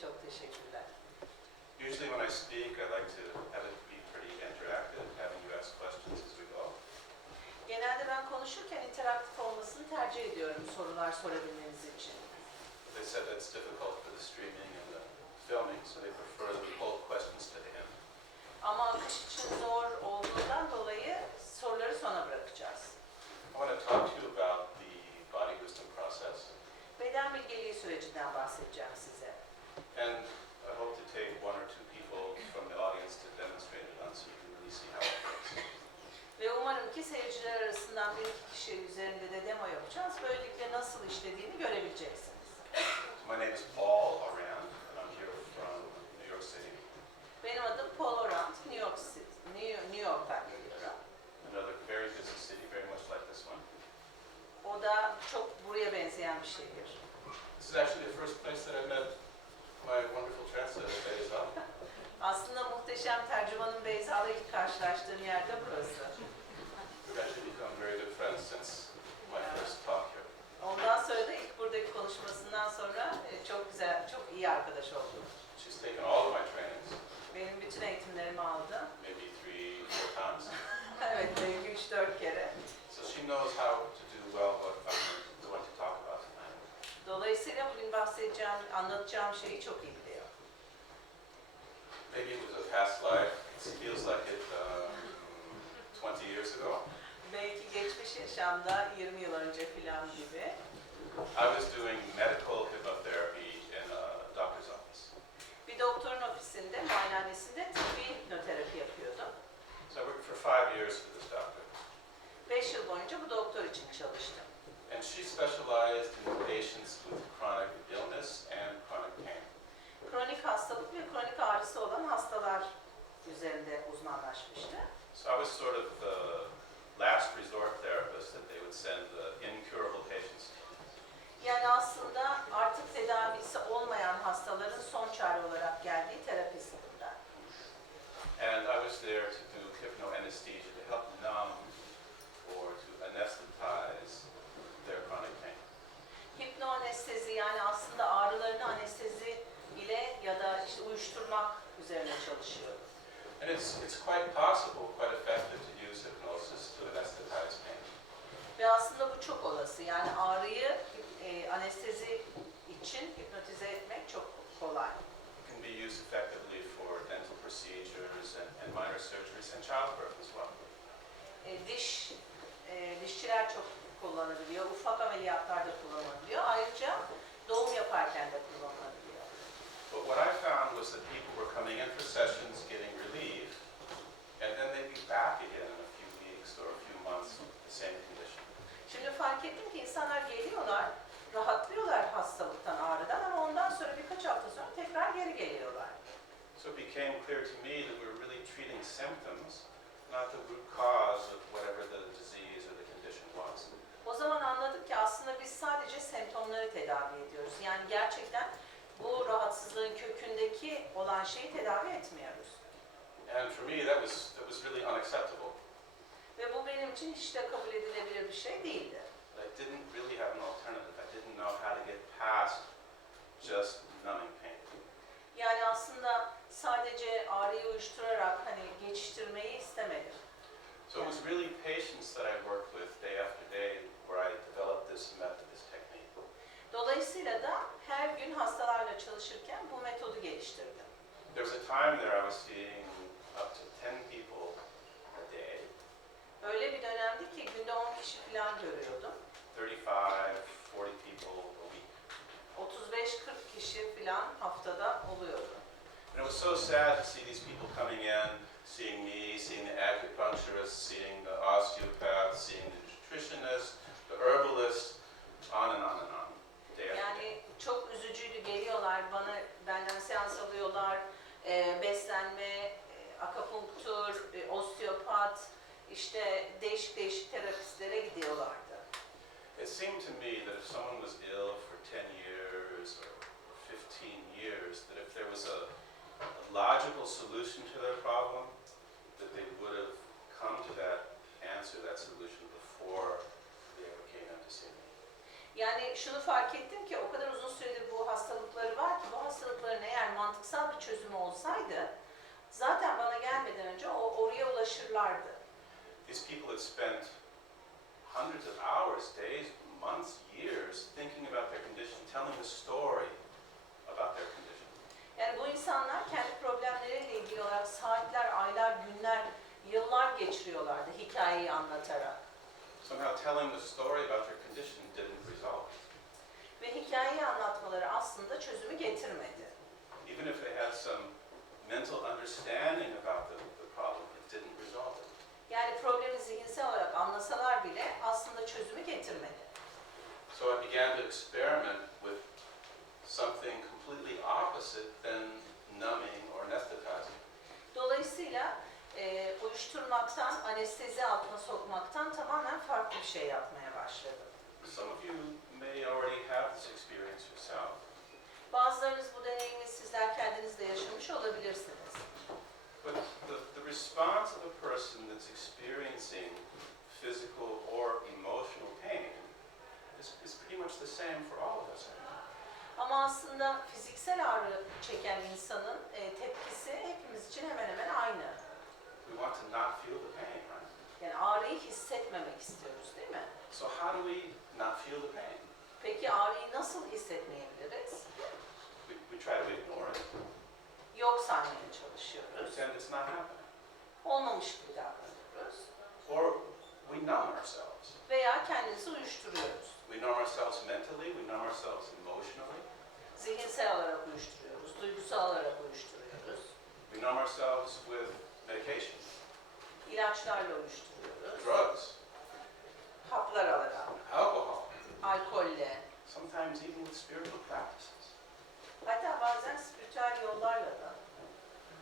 Çok teşekkürler. Usually when I speak, I like to have it be pretty interactive, having you ask questions as we go. Genelde ben konuşurken interaktif olmasını tercih ediyorum sorular sorabilmeniz için. They said that's difficult for the streaming and the filming, so they prefer that we hold questions to the end. Ama akış için zor olduğundan dolayı soruları sona bırakacağız. I want to talk to you about the body wisdom process. Beden bilgeliği sürecinden bahsedeceğim size. And I hope to take one or two people from the audience to demonstrate it on so you can really see how it works. Ve umarım ki seyirciler arasından bir iki kişi üzerinde de demo yapacağız. Böylelikle nasıl işlediğini görebileceksiniz. So my name is Aurand, and I'm here from New York City. Benim adım Aurand, New York'tan geliyorum. Another very busy city, very much like this one. O da çok buraya benzeyen bir şehir. This is actually the first place that I met my wonderful translator, Beden. Aslında muhteşem tercümanın Beyza'la ilk karşılaştığım yerde burası. We've actually become very good friends since my first talk here. Ondan sonra da ilk buradaki konuşmasından sonra çok güzel, çok iyi arkadaş oldum. She's taken all of my trainings, Benim bütün eğitimlerimi aldı. maybe 3-4 times. Evet, belki 3-4 kere. So she knows how to do well what I'm going to talk about tonight. Dolayısıyla bugün bahsedeceğim, anlatacağım şeyi çok iyi biliyor. Maybe it was a past life. It feels like it 20 years ago. Belki geçmiş yaşamda 20 yıl önce falan gibi. I was doing medical hypnotherapy in a doctor's office. Bir doktorun ofisinde, muayenehanesinde tıbbi hipnoterapi yapıyordum. So I worked for 5 years for this doctor. 5 yıl boyunca bu doktor için çalıştım. And she specialized in patients with chronic illness and chronic pain. Kronik hastalık ve kronik ağrısı olan hastalar üzerinde uzmanlaşmıştı. So I was sort of the last resort therapist that they would send the incurable patients to. Yani aslında artık tedavisi olmayan hastaların son çare olarak geldiği terapist bunlar. And I was there to do hypnoanesthesia to help numb or to anesthetize their chronic pain. Hipnoanestezi yani aslında ağrılarını anestezi ile ya da işte uyuşturmak üzerine çalışıyor. And it's quite possible, quite effective to use hypnosis to anesthetize pain. Ve aslında bu çok olası. Yani ağrıyı anestezi için hipnotize etmek çok kolay. It can be used effectively for dental procedures and minor surgeries and childbirth as well. Dişçiler çok kullanabiliyor, ufak ameliyatlarda kullanılabiliyor. Ayrıca doğum yaparken de kullanılabiliyor. But what I found was that people were coming in for sessions getting relief, and then they'd be back again in a few weeks or a few months with the same condition. Şimdi fark ettim ki insanlar geliyorlar, rahatlıyorlar hastalıktan, ağrıdan ama ondan sonra birkaç hafta sonra tekrar geri geliyorlar. So it became clear to me that we were really treating symptoms, not the root cause of whatever the disease or the condition was. O zaman anladık ki aslında biz sadece semptomları tedavi ediyoruz. Yani gerçekten bu rahatsızlığın kökündeki olan şeyi tedavi etmiyoruz. And for me, that was really unacceptable. Ve bu benim için hiç de kabul edilebilir bir şey değildi. I didn't really have an alternative. I didn't know how to get past just numbing pain. Yani aslında sadece ağrıyı uyuşturarak hani geçiştirmeyi istemedim. So it was really patients that I worked with day after day where I developed this method, this technique. Dolayısıyla da her gün hastalarla çalışırken bu metodu geliştirdim. There was a time there I was seeing up to 10 people a day. Öyle bir dönemdi ki günde 10 kişi falan görüyordum. 35, 40 people a week. 35-40 kişi falan haftada oluyordu. And it was so sad to see these people coming in, seeing me, seeing the acupuncturist, seeing the osteopath, seeing the nutritionist, the herbalist, on and on and on. Day after day. Yani çok üzücüydü, geliyorlar benden seans alıyorlar, beslenme, akupunktur, osteopat, işte değişik terapistlere gidiyorlardı. It seemed to me that if someone was ill for 10 years or 15 years, that if there was a logical solution to their problem, that they would have come to that answer, that solution before they ever came in to see me. Yani şunu fark ettim ki o kadar uzun süredir bu hastalıkları var ki bu hastalıkların eğer mantıksal bir çözümü olsaydı zaten bana gelmeden önce oraya ulaşırlardı. These people had spent hundreds of hours, days, months, years thinking about their condition, telling a story about their condition. Yani bu insanlar kendi problemleriyle ilgili olarak saatler, aylar, günler, yıllar geçiriyorlardı hikayeyi anlatarak. Somehow telling the story about their condition didn't resolve it. Ve hikayeyi anlatmaları aslında çözümü getirmedi. Even if they had some mental understanding about the problem, it didn't resolve it. Yani problemi zihinsel olarak anlasalar bile aslında çözümü getirmedi. So I began to experiment with something completely opposite than numbing or anesthetizing. Dolayısıyla uyuşturmaktan, anestezi altına sokmaktan tamamen farklı bir şey yapmaya başladım. Some of you may already have this experience yourself. Bazılarınız bu deneyimi sizler kendiniz de yaşamış olabilirsiniz. But the response of a person that's experiencing physical or emotional pain is pretty much the same for all of us. Ama aslında fiziksel ağrı çeken insanın tepkisi hepimiz için hemen hemen aynı. We want to not feel the pain, right? Yani ağrıyı hissetmemek istiyoruz, değil mi? So how do we not feel the pain? Peki ağrıyı nasıl hissetmeyebiliriz? We try to ignore it, Yok saymaya çalışıyoruz. pretend it's not happening. Olmamış gibi davranıyoruz. Or we numb ourselves. Veya kendimizi uyuşturuyoruz. We numb ourselves mentally, we numb ourselves emotionally, Zihinsel olarak uyuşturuyoruz, duygusal olarak uyuşturuyoruz. we numb ourselves with medication, İlaçlarla uyuşturuyoruz. drugs, Haplar alarak, alcohol, alkolle, sometimes even with spiritual practices. hatta bazen spiritüel yollarla da.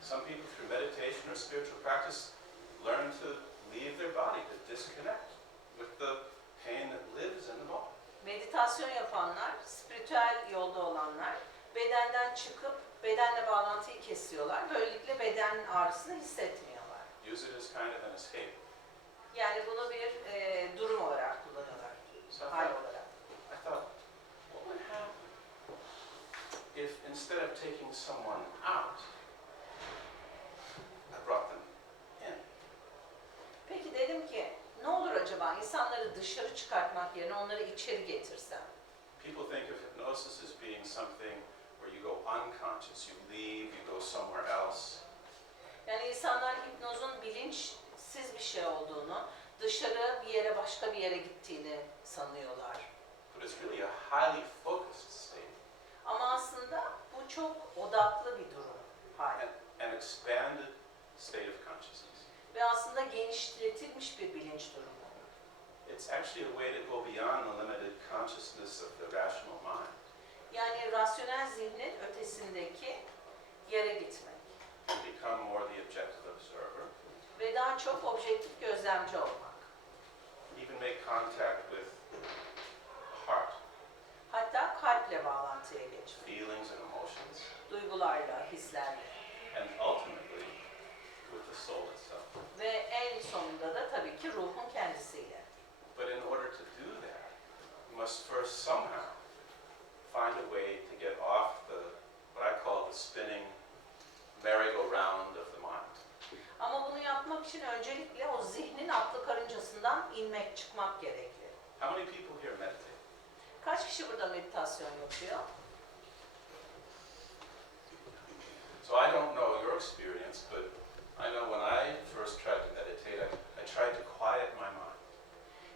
Some people through meditation or spiritual practice learn to leave their body, to disconnect with the pain that lives in the body. Meditasyon yapanlar, spiritüel yolda olanlar bedenden çıkıp bedenle bağlantıyı kesiyorlar. Böylelikle beden ağrısını hissetmiyorlar. Use it as kind of an escape. Yani bunu bir durum olarak kullanıyorlar, So I hal thought, olarak. what would happen if instead of taking someone out, I brought them in? Peki dedim ki ne olur acaba insanları dışarı çıkartmak yerine onları içeri getirsem? People think of hypnosis as being something where you go unconscious, you leave, you go somewhere else. Yani insanlar hipnozun bilinçsiz bir şey olduğunu, dışarı bir yere başka bir yere gittiğini sanıyorlar. But it's really a highly focused state, Ama aslında bu çok odaklı bir durum hal. an expanded state of consciousness. Ve aslında genişletilmiş bir bilinç durumu. It's actually a way to go beyond the limited consciousness of the rational mind. Yani rasyonel zihnin ötesindeki yere gitmek. To become more the objective observer, Ve daha çok objektif gözlemci olmak. even make contact with the heart, Hatta kalple bağlantıya geçmek. feelings and emotions, Duygularla, hislerle. and ultimately with the soul itself. Ve en sonunda da tabii ki ruhun kendisiyle. But in order to do that, you must first somehow find a way to get off the, what I call the spinning merry-go-round of the mind. Ama bunu yapmak için öncelikle o zihnin atlı karıncasından inmek, çıkmak gerekli. How many people here meditate? Kaç kişi burada meditasyon yapıyor? So I don't know your experience, but I know when I first tried to meditate, I tried to quiet my mind.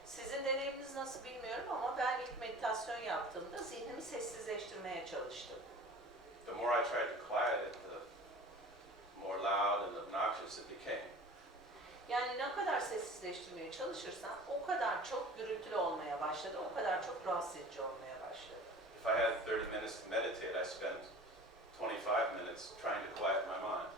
Sizin deneyiminiz nasıl bilmiyorum ama ben ilk meditasyon yaptığımda zihnimi sessizleştirmeye çalıştım. The more I tried to quiet it, the more loud and obnoxious it became. Yani ne kadar sessizleştirmeye çalışırsam o kadar çok gürültülü olmaya başladı, o kadar çok rahatsız edici olmaya başladı. If I had 30 minutes to meditate, I spent 25 minutes trying to quiet my mind.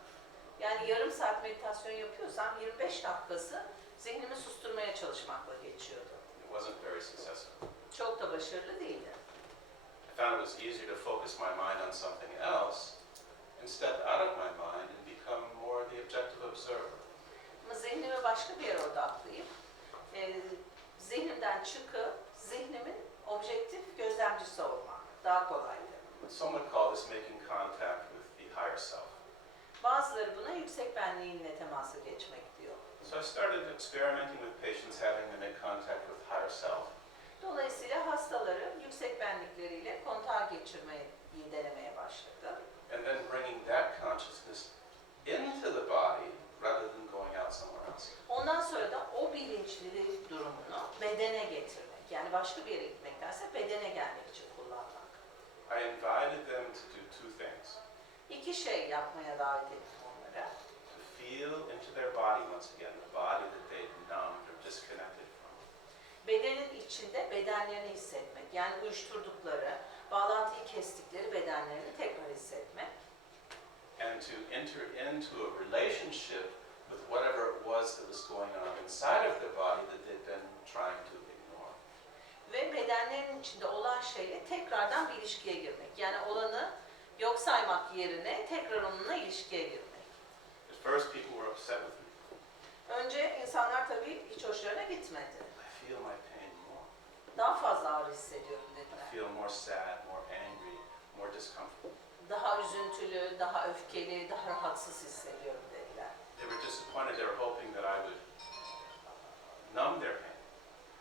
Yani yarım saat meditasyon yapıyorsam 25 dakikası zihnimi susturmaya çalışmakla geçiyordu. It wasn't very successful. Çok da başarılı değildi. I found it was easier to focus my mind on something else and step out of my mind and become more the objective observer. Ama zihnimi başka bir yere odaklayıp zihnimden çıkıp zihnimin objektif gözlemcisi olmak daha kolaydı. Some would call this making contact with the higher self. Bazıları buna yüksek benliğinle temasa geçmek diyor. So I started experimenting with patients having to make contact with higher self. Dolayısıyla hastaları yüksek benlikleriyle kontağa geçirmeyi denemeye başladı. And then bringing that consciousness into the body rather than going out somewhere else. Ondan sonra da o bilinçlilik durumunu bedene getirmek. Yani başka bir yere gitmektense bedene gelmek için kullanmak. I invited them to do two things. İki şey yapmaya davet ettim onlara. To feel into their body once again, the body that they'd numbed or disconnected from. Bedenin içinde bedenlerini hissetmek. Yani uyuşturdukları, bağlantıyı kestikleri bedenlerini tekrar hissetmek. And to enter into a relationship with whatever it was that was going on inside of their body that they'd been trying to ignore. Ve bedenlerin içinde olan şeyle tekrardan bir ilişkiye girmek. Yani olanı yok saymak yerine tekrar onunla ilişkiye girmek. At first people were upset with me. Önce insanlar tabii hiç hoşlarına gitmedi. I feel my pain more. Daha fazla ağrı hissediyorum I dediler. feel more sad, more angry, more discomfort. Daha üzüntülü, daha öfkeli, daha rahatsız hissediyorum dediler. They were disappointed. They were hoping that I would numb their pain.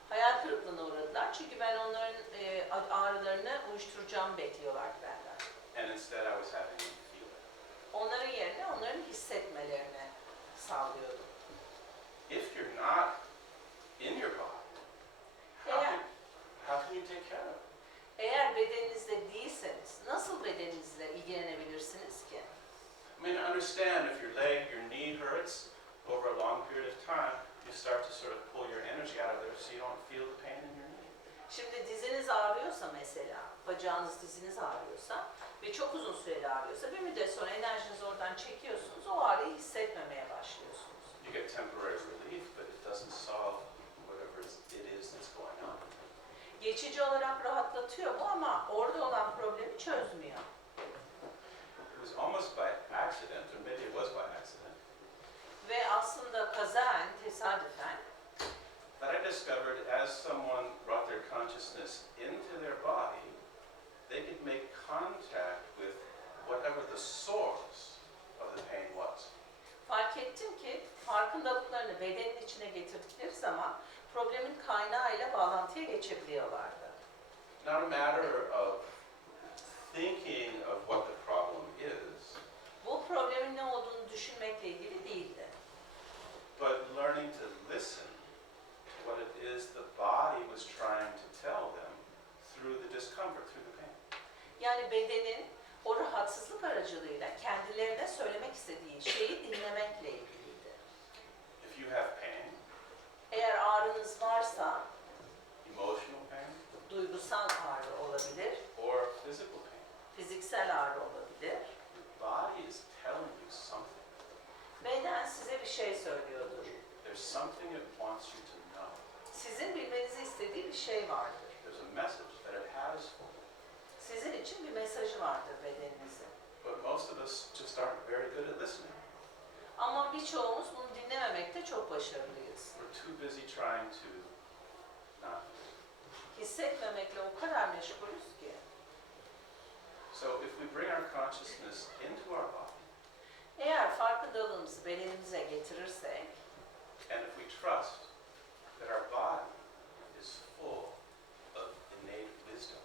Hayal kırıklığına uğradılar çünkü ben onların ağrılarını uyuşturacağımı bekliyorlardı benden. And instead I was having them feel it. Onların yerine onların hissetmelerini sağlıyordum. If you're not in your body, Eğer, how can you take care of it? eğer bedeninizde değilseniz nasıl bedeninizle ilgilenebilirsiniz ki? I mean, I understand if your leg, your knee hurts over a long period of time, you start to sort of pull your energy out of there so you don't feel the pain in your knee. Şimdi diziniz ağrıyorsa mesela, bacağınız diziniz ağrıyorsa ve çok uzun süreli ağrıyorsa bir müddet sonra enerjinizi oradan çekiyorsunuz, o ağrıyı hissetmemeye başlıyorsunuz. You get temporary relief, but it doesn't solve whatever it is that's going on. Geçici olarak rahatlatıyor bu ama orada olan problemi çözmüyor. It was almost by accident, or maybe it was by accident, Ve aslında kazaen, tesadüfen that I discovered as someone brought their consciousness into their body, they could make contact with whatever the source of the pain was. fark ettim ki farkındalıklarını bedenin içine getirdikleri zaman problemin kaynağıyla bağlantıya geçebiliyorlardı. Not a matter of thinking of what the problem is, Bu problemin ne olduğunu düşünmekle ilgili değildi. but learning to listen to what it is the body was trying to tell them through the discomfort, through the pain. Yani bedenin o rahatsızlık aracılığıyla kendilerine söylemek istediği şeyi dinlemekle ilgiliydi. If you have pain, Eğer ağrınız varsa emotional pain, duygusal ağrı olabilir, or physical pain, fiziksel ağrı olabilir. the body is telling you something. Beden size bir şey söylüyordur. There's something it wants you to know. Sizin bilmenizi istediği bir şey vardır. There's a message that it has for you. Sizin için bir mesajı vardır bedeninizin. But most of us just aren't very good at listening. Ama birçoğumuz bunu dinlememekte çok başarılıyız. We're too busy trying to not. Hissetmemekle o kadar meşgulüz ki. So if we bring our consciousness into our body, Eğer farkındalığımızı bedenimize getirirsek and if we trust that our body is full of innate wisdom,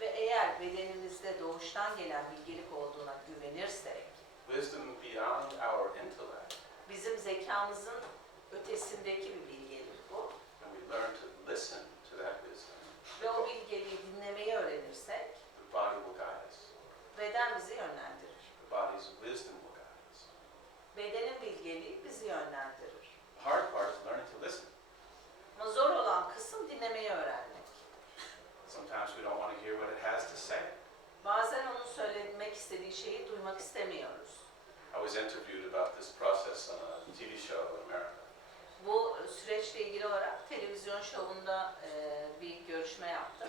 ve eğer bedenimizde doğuştan gelen bilgelik olduğuna güvenirsek, wisdom beyond our intellect, bizim zekamızın ötesindeki bir bilgelik bu and we learn to listen to that wisdom, ve o bilgeliği dinlemeyi öğrenirsek, the body will guide us. beden bizi yönlendirir. The body's wisdom will guide us. Bedenin bilgeliği bizi yönlendirir. The hard part is learning to listen. Ama zor olan kısım dinlemeyi öğrenmek. Sometimes we don't want to hear what it has to say. Bazen onun söylemek istediği şeyi duymak istemiyoruz. I was interviewed about this process on a TV show in America. Bu süreçle ilgili olarak televizyon şovunda bir görüşme yaptım.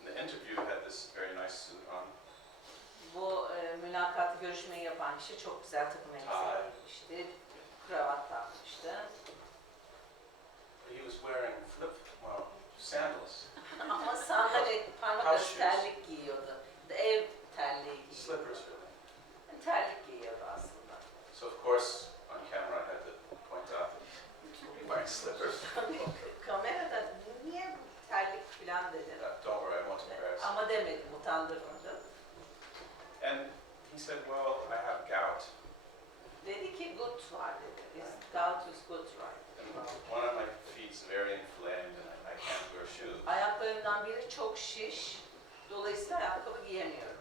And the interview had this very nice suit on. Bu mülakatı görüşmeyi yapan kişi çok güzel takım elbise giymişti, kravat takmıştı. He was wearing sandals. Ama sandal Gout is good, right? And one of my feet's very inflamed and I can't wear shoes. Ayaklarımdan biri çok şiş, dolayısıyla ayakkabı giyemiyorum.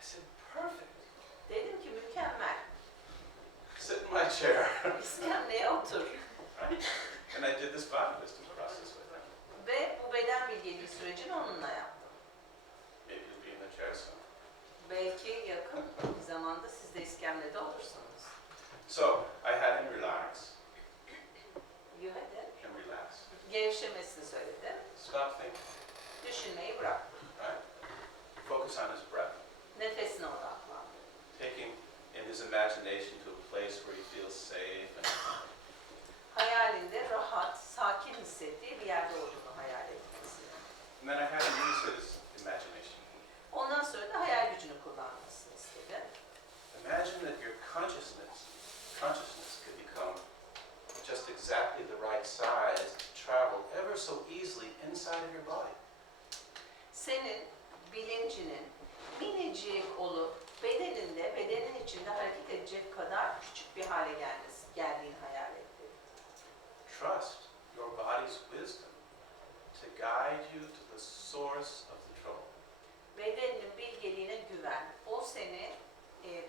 I said, perfect. Dedim ki mükemmel. Sit in my chair. İskemleye otur. Right? And I did this body wisdom process with him. Ve bu beden bilgeliği sürecini onunla yaptım. Maybe you'll be in the chair soon. Belki yakın bir zamanda siz de iskemlede olursunuz. So I had him relax You had it. and relax. Gevşemesini söyledim. Stop thinking, Düşünmeyi bıraktım. right? Focus on his breath. Nefesine odaklandım. Take him in his imagination to a place where he feels safe and Hayalinde rahat, sakin hissettiği bir yerde olduğunu hayal etmesini. and then I had him use his imagination. Ondan sonra da hayal gücünü kullanmasını istedim. Imagine that your consciousness could become just exactly the right size to travel ever so easily inside of your body. Senin bilincinin minicik olup bedeninde, bedenin içinde hareket edecek kadar küçük bir hale geldiğini hayal ettim. Trust your body's wisdom to guide you to the source of the trouble. Bedeninin bilgeliğine güven. O seni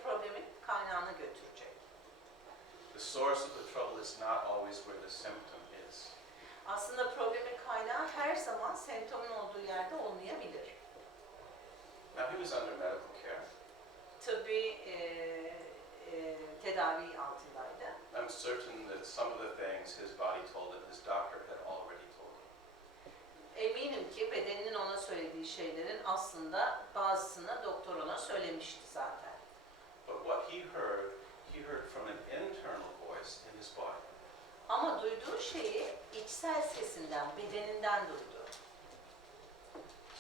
problemin kaynağına götürecek. The source of the trouble is not always where the symptom is. Aslında problemin kaynağı her zaman semptomun olduğu yerde olmayabilir. Now he was under medical care. Tıbbi tedavi altındaydı. I'm certain that some of the things his body told him, his doctor had already told him. Eminim ki bedeninin ona söylediği şeylerin aslında bazısını doktor ona söylemişti zaten. But what he heard from an internal voice in his body. Ama duyduğu şeyi içsel sesinden, bedeninden duydu.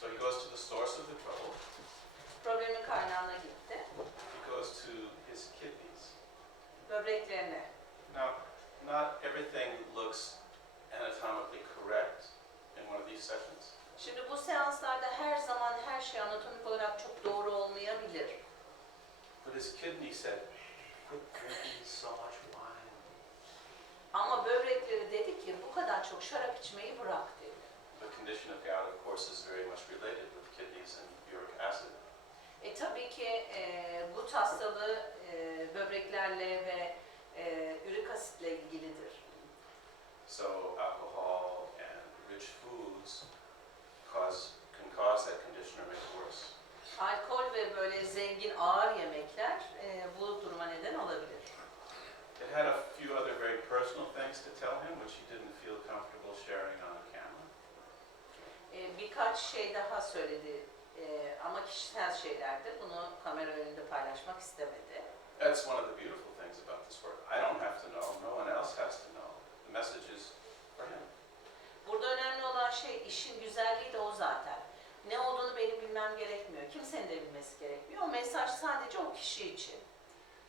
So he goes to the source of the trouble. Problemin kaynağına gitti. He goes to his kidneys. Böbreklerine. Now, not everything looks anatomically correct in one of these sessions. Şimdi bu seanslarda her zaman her şey anatomik olarak çok doğru olmayabilir. But his kidney said, quit drinking so much wine. Ama böbrekleri dedi ki bu kadar çok şarap içmeyi bırak dedi. The condition of gout, of course, is very much related with kidneys and uric acid. Tabii ki gut hastalığı böbreklerle ve ürik asitle ilgilidir. So alcohol and rich foods can cause that condition or make it worse. Alkol ve böyle zengin ağır yemekler bu duruma neden olabilir. It had a few other very personal things to tell him, which he didn't feel comfortable sharing on camera. Birkaç şey daha söyledi ama kişisel şeylerdi. Bunu kamera önünde paylaşmak istemedi. That's one of the beautiful things about this work. I don't have to know, no one else has to know. The message is for him. Burada önemli olan şey işin güzelliği de o zaten. Ne olduğunu benim bilmem gerekmiyor. Kimsenin de bilmesi gerekmiyor. O mesaj sadece o kişi için.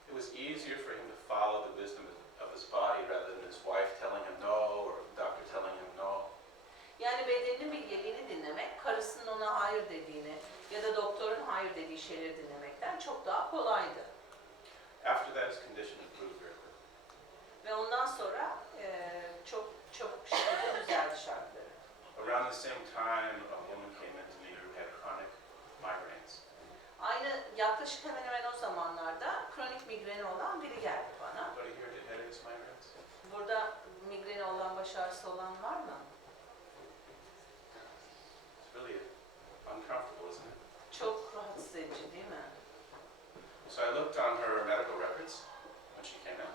It was easier for him to follow the wisdom of his body rather than his wife telling him no or the doctor telling him no. Yani bedeninin bilgeliğini dinlemek, karısının ona hayır dediğini ya da doktorun hayır dediği şeyleri dinlemekten çok daha kolaydı. After that, his condition improved very quickly. Ve ondan sonra çok çabuk bir şekilde düzeldi şartları. Around the same time, a woman came into me who had chronic migraines. Aynı yaklaşık hemen hemen o zamanlarda kronik migreni olan biri geldi bana. Anybody here did headaches, migraines? Burada migreni olan, baş ağrısı olan var mı? It's really uncomfortable, isn't it? Çok rahatsız edici değil mi? So I looked on her medical records when she came in.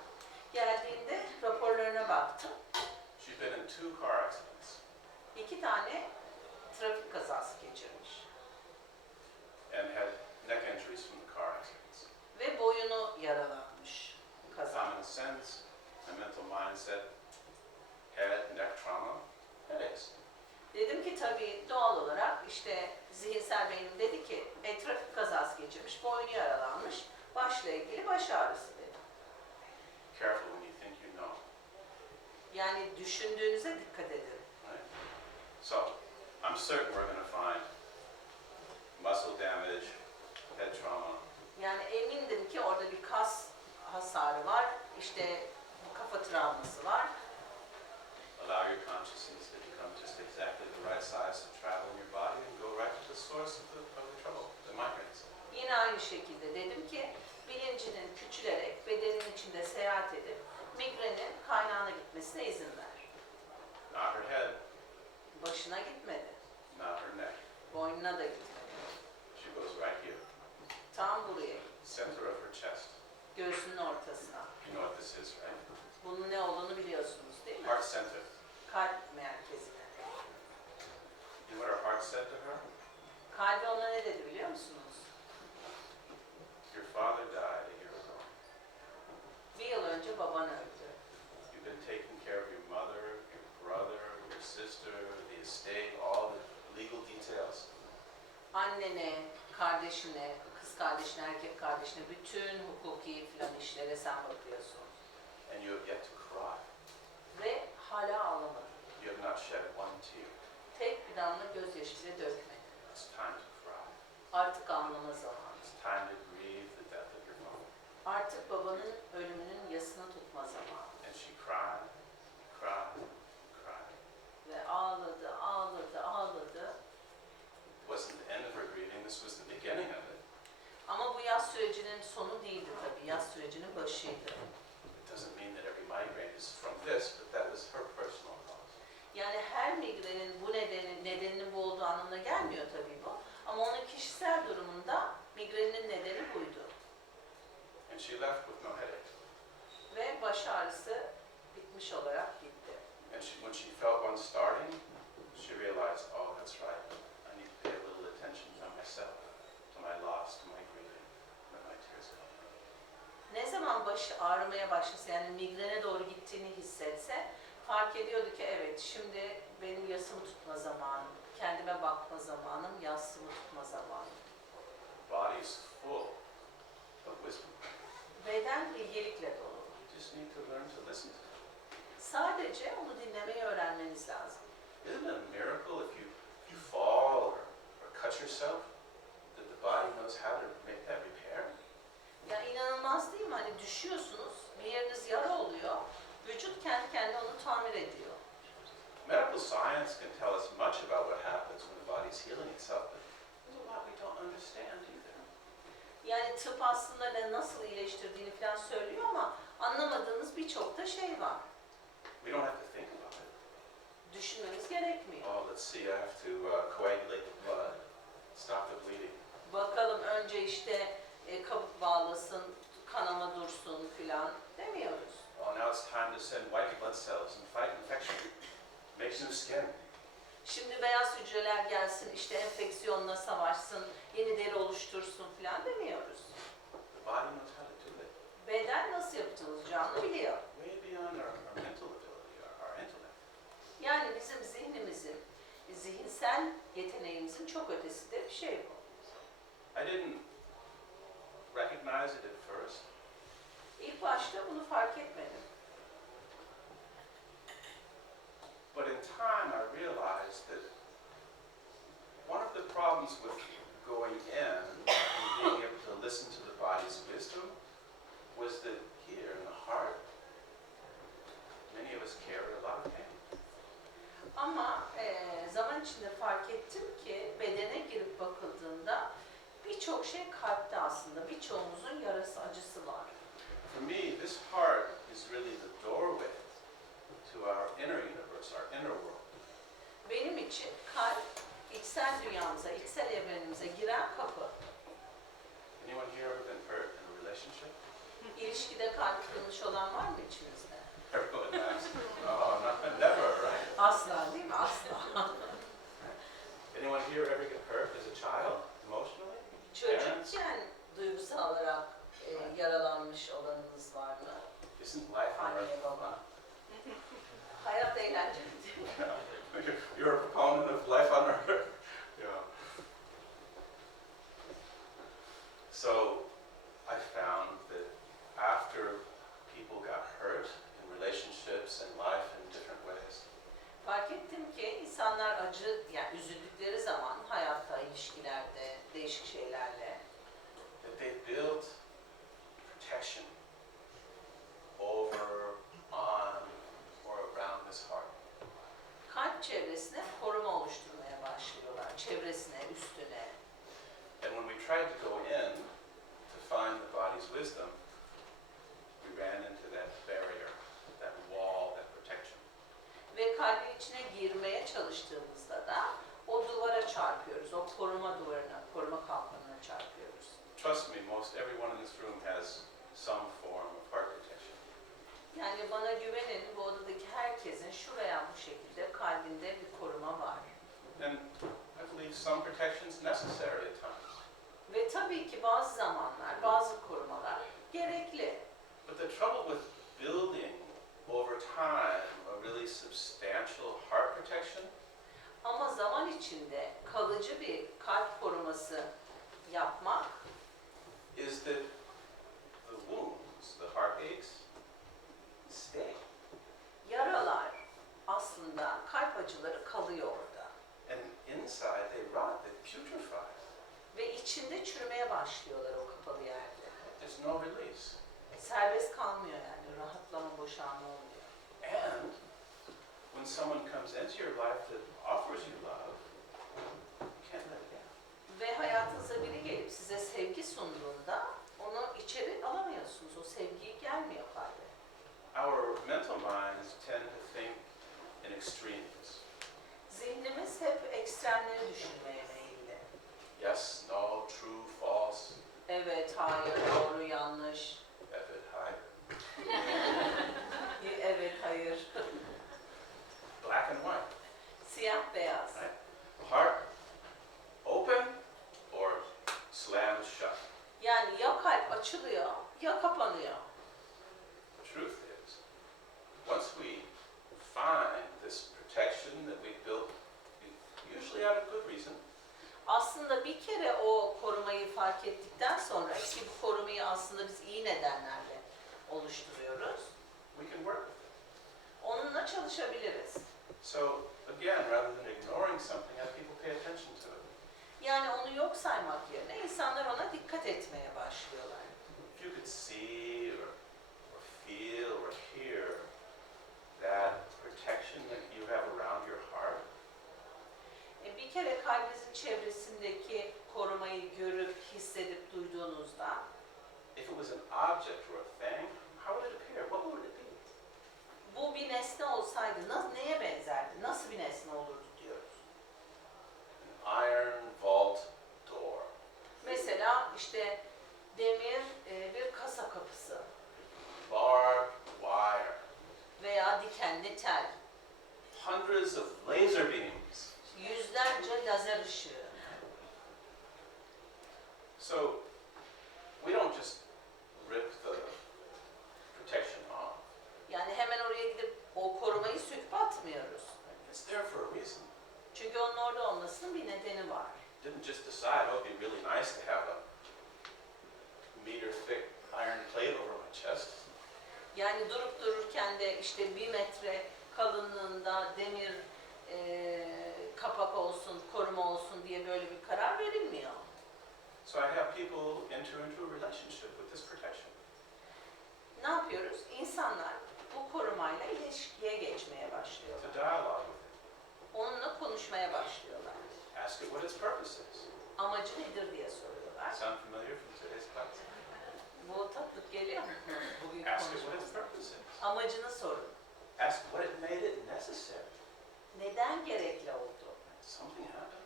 Geldiğinde raporlarına baktım. She'd been in 2 car accidents 2 tane trafik kazası geçirmiş. and had neck injuries from the car accidents. Ve boyunu yaralanmış kaza. Common sense, my mental mindset, head, neck trauma, headaches. Dedim ki tabii doğal olarak işte zihinsel beynim dedi ki trafik kazası geçirmiş, boynu yaralanmış, başla ilgili baş ağrısı dedi. Careful when you think you know. Yani düşündüğünüze dikkat edin. Right? So I'm certain we're going to find muscle damage, head trauma, Yani emindim ki orada bir kas hasarı var, işte kafa travması var. Allow your consciousness to become just exactly the right size to travel in your body and go right to the source of the trouble, the migraines. Yine aynı şekilde dedim ki bilincinin küçülerek bedenin içinde seyahat edip migrenin kaynağına gitmesine izin ver. Not her head, Başına gitmedi, not her neck. boynuna da gitmedi. She goes right here, Tam buraya, center of her chest. göğsünün ortasına. You know what this is, right? Bunun ne olduğunu biliyorsunuz değil mi? Heart center. Kalp merkezine. You know what her heart said to her? Kalbi ona ne dedi biliyor musunuz? Your father died a year ago. Bir yıl önce baban öldü. You've been taking care of your mother, your brother, your sister, the estate, all the legal details. Annene, kardeşine, kız kardeşine, erkek kardeşine bütün hukuki filan işlere sen bakıyorsun. And you have yet to cry. Ve hala ağlamadın. You have not shed one tear. Tek bir damla gözyaşı bile dökmedin. It's time to cry. Artık ağlama zamanı. It's time to grieve the death of your mother. Artık babanın ölümünün yasını tutma zamanı. And she cried, cried, cried. Ve ağladı, ağladı, ağladı. It wasn't the end of her grieving, this was the beginning of it. Ama bu yaz sürecinin sonu değildi tabii. Yaz sürecinin başıydı. It doesn't mean that every migraine is from this, but that was her personal cause. Yani her migrenin bu nedeninin bu olduğu anlamına gelmiyor tabii bu. Ama onun kişisel durumunda migrenin nedeni buydu. And she left with no headache. Ve baş ağrısı bitmiş olarak gitti. And when she felt one starting, she realized, oh, that's right. I need to pay a little attention to myself, to my loss, to my grieving, when my tears come. Ne zaman başı ağrımaya başlasa, yani migrene doğru gittiğini hissetse, fark ediyordu ki evet, şimdi benim yasımı tutma zamanım, kendime bakma zamanım, yasımı tutma zamanım. Body is full of wisdom. Beden bilgelikle dolu. You just need to learn to listen to it. Sadece onu dinlemeyi öğrenmeniz lazım. Isn't it a miracle if you fall or cut yourself, that the body knows how to make that repair? Ya inanılmaz değil mi? Hani düşüyorsunuz, bir yeriniz yara oluyor, vücut kendi kendine onu tamir ediyor. Medical science can tell us much about what happens when the body's healing itself, but there's a lot we don't understand either. Yani tıp aslında nasıl iyileştirdiğini falan söylüyor ama anlamadığınız birçok da şey var. We don't have to think about it. Düşünmemiz gerekmiyor. Oh, let's see, I have to coagulate the blood, stop the bleeding. Bakalım önce işte kabuk bağlasın, kanama dursun filan demiyoruz. Oh, now it's time to send white blood cells and fight infection. Makes new skin. Şimdi beyaz hücreler gelsin, işte enfeksiyonla savaşsın, yeni deri oluştursun filan demiyoruz. The body knows how to do it. Beden nasıl yapılacağını biliyor. Way beyond our mental ability, our intellect. Yani bizim zihnimizin, zihinsel yeteneğimizin çok ötesinde bir şey bu. I didn't recognize it at first. İlk başta bunu fark etmedim. But in time I realized that one of the problems with going in and being able to listen to the body's wisdom was that here in the heart, many of us carry a lot of pain. Ama zaman içinde fark ettim ki bedene girip bakıldığında birçok şey kalpte aslında. Birçoğumuzun yarası, acısı var. For me, this heart is really the doorway to our inner universe, our inner world. Benim için kalp, içsel dünyamıza, içsel evrenimize giren kapı. Anyone here ever been hurt in a relationship? İlişkide kalp kırılmış olan var mı içinizde? Everyone has. Oh, not, never, right? Asla değil mi? Asla. Anyone here ever get hurt as a child, emotionally? Çocukken duygusal olarak yaralanmış olanınız var mı? Isn't life on Anne, earth baba. fun? Hayat eğlenceli değil mi? You're a proponent of life on earth. Yeah. So I found that after people got hurt in relationships and life in different ways, Fark ettim ki insanlar acı, yani üzüldükleri zaman hayatta, ilişkilerde, değişik şeylerle that they built protection over bana güvenin, bu odadaki herkesin şu veya bu şekilde kalbinde bir koruma var. And I believe some protection is necessary at times. Ve tabii ki bazı zamanlar, bazı korumalar gerekli. But the trouble with building over time a really substantial heart protection Ama zaman içinde kalıcı bir kalp koruması yapmak, is that the wounds, the heartaches, stay. yaralar aslında kalp acıları kalıyor orada. And inside they rot, they putrefy. Ve içinde çürümeye başlıyorlar o kapalı yerde. There's no release. Serbest kalmıyor yani, rahatlama, boşalma olmuyor. And when someone comes into your life that offers you love, you can't let it in. Ve hayatınıza biri gelip size sevgi sunduğunda onu içeri alamıyorsunuz. O sevgi gelmiyor kalbe. Our mental minds tend to think in extremes. Zihnimiz hep ekstremleri düşünmeye meyilli. Yes, no, true, false, Evet, hayır, doğru, yanlış. evet, hayır. Evet, hayır. Black and white. Siyah, beyaz. Right? Heart open or slammed shut. Yani ya kalp açılıyor ya kapanıyor. The truth is, once we find this protection that we built, usually out of good reason, Aslında bir kere o korumayı fark ettikten sonra, ki bu korumayı aslında biz iyi nedenlerle oluşturuyoruz, we can work with it. onunla çalışabiliriz. So again, rather than ignoring something, have people pay attention to it. Yani onu yok saymak yerine insanlar ona dikkat etmeye başlıyorlar. If you could see or feel or hear that protection that you have around your heart, Bir kere kalbinizin çevresindeki korumayı görüp, hissedip duyduğunuzda, if it was an object or a thing, how would it appear? What would it be? bu bir nesne olsaydı neye benzerdi? Nasıl bir nesne olurdu diyoruz. An iron vault door, Mesela işte demir bir kasa kapısı barbed wire, veya dikenli tel, hundreds of laser beams. yüzlerce lazer ışığı. So we don't just rip the protection off. Yani hemen oraya gidip o korumayı söküp atmıyoruz. It's there for a reason. Çünkü onun orada olmasının bir nedeni var. Didn't just decide, oh, it'd be really nice to have a meter thick iron plate over my chest. Yani durup dururken de işte 1 metre kalınlığında demir kapak olsun, koruma olsun diye böyle bir karar verilmiyor. So I have people enter into a relationship with this protection. Ne yapıyoruz? İnsanlar bu korumayla ilişkiye geçmeye başlıyorlar. To dialogue with it. Onunla konuşmaya başlıyorlar. Ask it what its purpose is. Amacı nedir diye soruyorlar. Sound familiar from today's class? Bu tatlık geliyor mu? Bugün Ask it what its konuşmamız. purpose is. Amacını sorun. Ask what it made it necessary. Neden gerekli oldu? Something happened.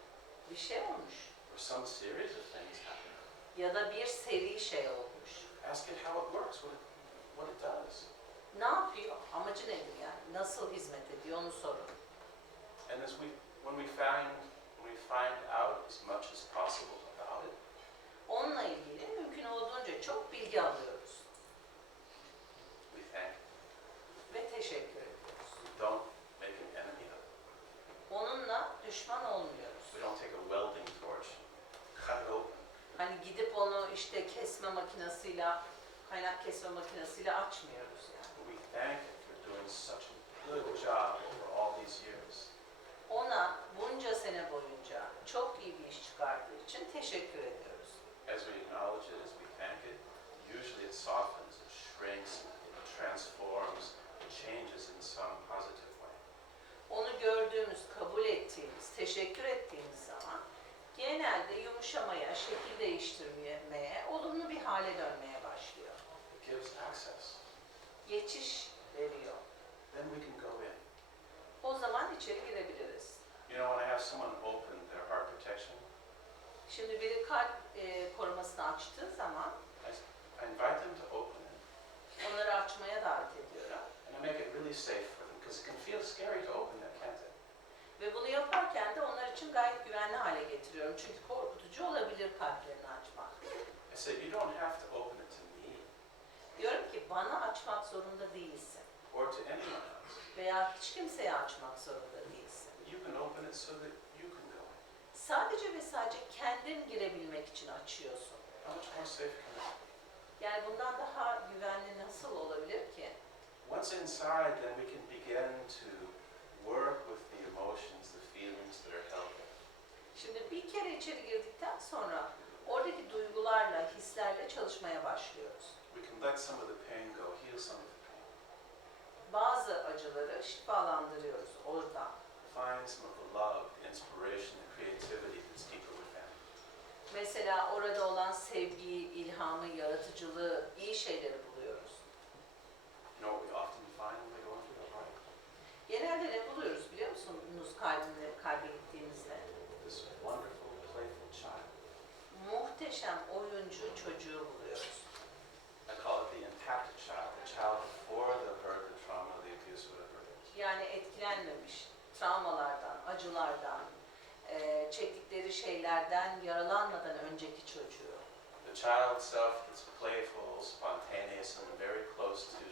Bir şey olmuş. Or some series of things happened. Ya da bir seri şey olmuş. Ask it how it works, what it does. Ne yapıyor? Amacı nedir yani? Nasıl hizmet ediyor onu sorun. And as when we find out as much as possible about it, Onunla ilgili mümkün olduğunca çok bilgi alıyoruz. we thank it. Ve teşekkür ediyoruz. We don't make an enemy of it. Onunla düşman olmuyoruz. We don't take a welding torch, cut it open. Hani gidip onu işte kesme makinesiyle, kaynak kesme makinesiyle açmıyoruz yani. We thank it for doing such a good job over all these years. Ona bunca sene boyunca çok iyi bir iş çıkardığı için teşekkür ediyoruz. As we acknowledge it, as we thank it, usually it softens, it shrinks, it transforms, it changes in some positive way. Onu gördüğümüz, kabul ettiğimiz, teşekkür ettiğimiz zaman genelde yumuşamaya, şekil değiştirmeye, olumlu bir hale dönmeye başlıyor. It gives access. Geçiş veriyor. Then we can go in. O zaman içeri girebiliriz. You know, when I have someone open their heart protection, Şimdi biri kalp korumasını açtığı zaman I invite them to open it. onları açmaya davet ediyorum. And I really safe for them because it can feel scary to open that, can't it? Ve bunu yaparken de onlar için gayet güvenli hale getiriyorum. Çünkü korkutucu olabilir kalplerini açmak. I said, you don't have to open it to me Diyorum ki bana açmak zorunda değilsin. or to anyone else. Veya hiç kimseye açmak zorunda değilsin. You can open it so that you can go. Sadece ve sadece kendin girebilmek için açıyorsun. How much more safe can it be? Yani bundan daha güvenli nasıl olabilir ki? Once inside, then we can begin to work with the emotions, the feelings that are held there. Şimdi bir kere içeri girdikten sonra oradaki duygularla, hislerle çalışmaya başlıyoruz. We can let some of the pain go, heal some of the pain. Bazı acıları şifalandırıyoruz oradan. Find some of the love, the inspiration, the creativity that's deeper within. Mesela orada olan sevgiyi, ilhamı, yaratıcılığı, iyi şeyleri buluyoruz. You know what we often find when we go into the heart? Genelde ne buluyoruz biliyor musunuz kalbe gittiğimizde? This wonderful, playful child. Muhteşem oyuncu çocuğu buluyoruz. I call it the intact child, the child before the hurt, the trauma, the abuse, whatever it is. Yani etkilenmemiş, travmalardan, acılardan, çektikleri şeylerden yaralanmadan önceki çocuğu. The child self that's playful, spontaneous, and very close to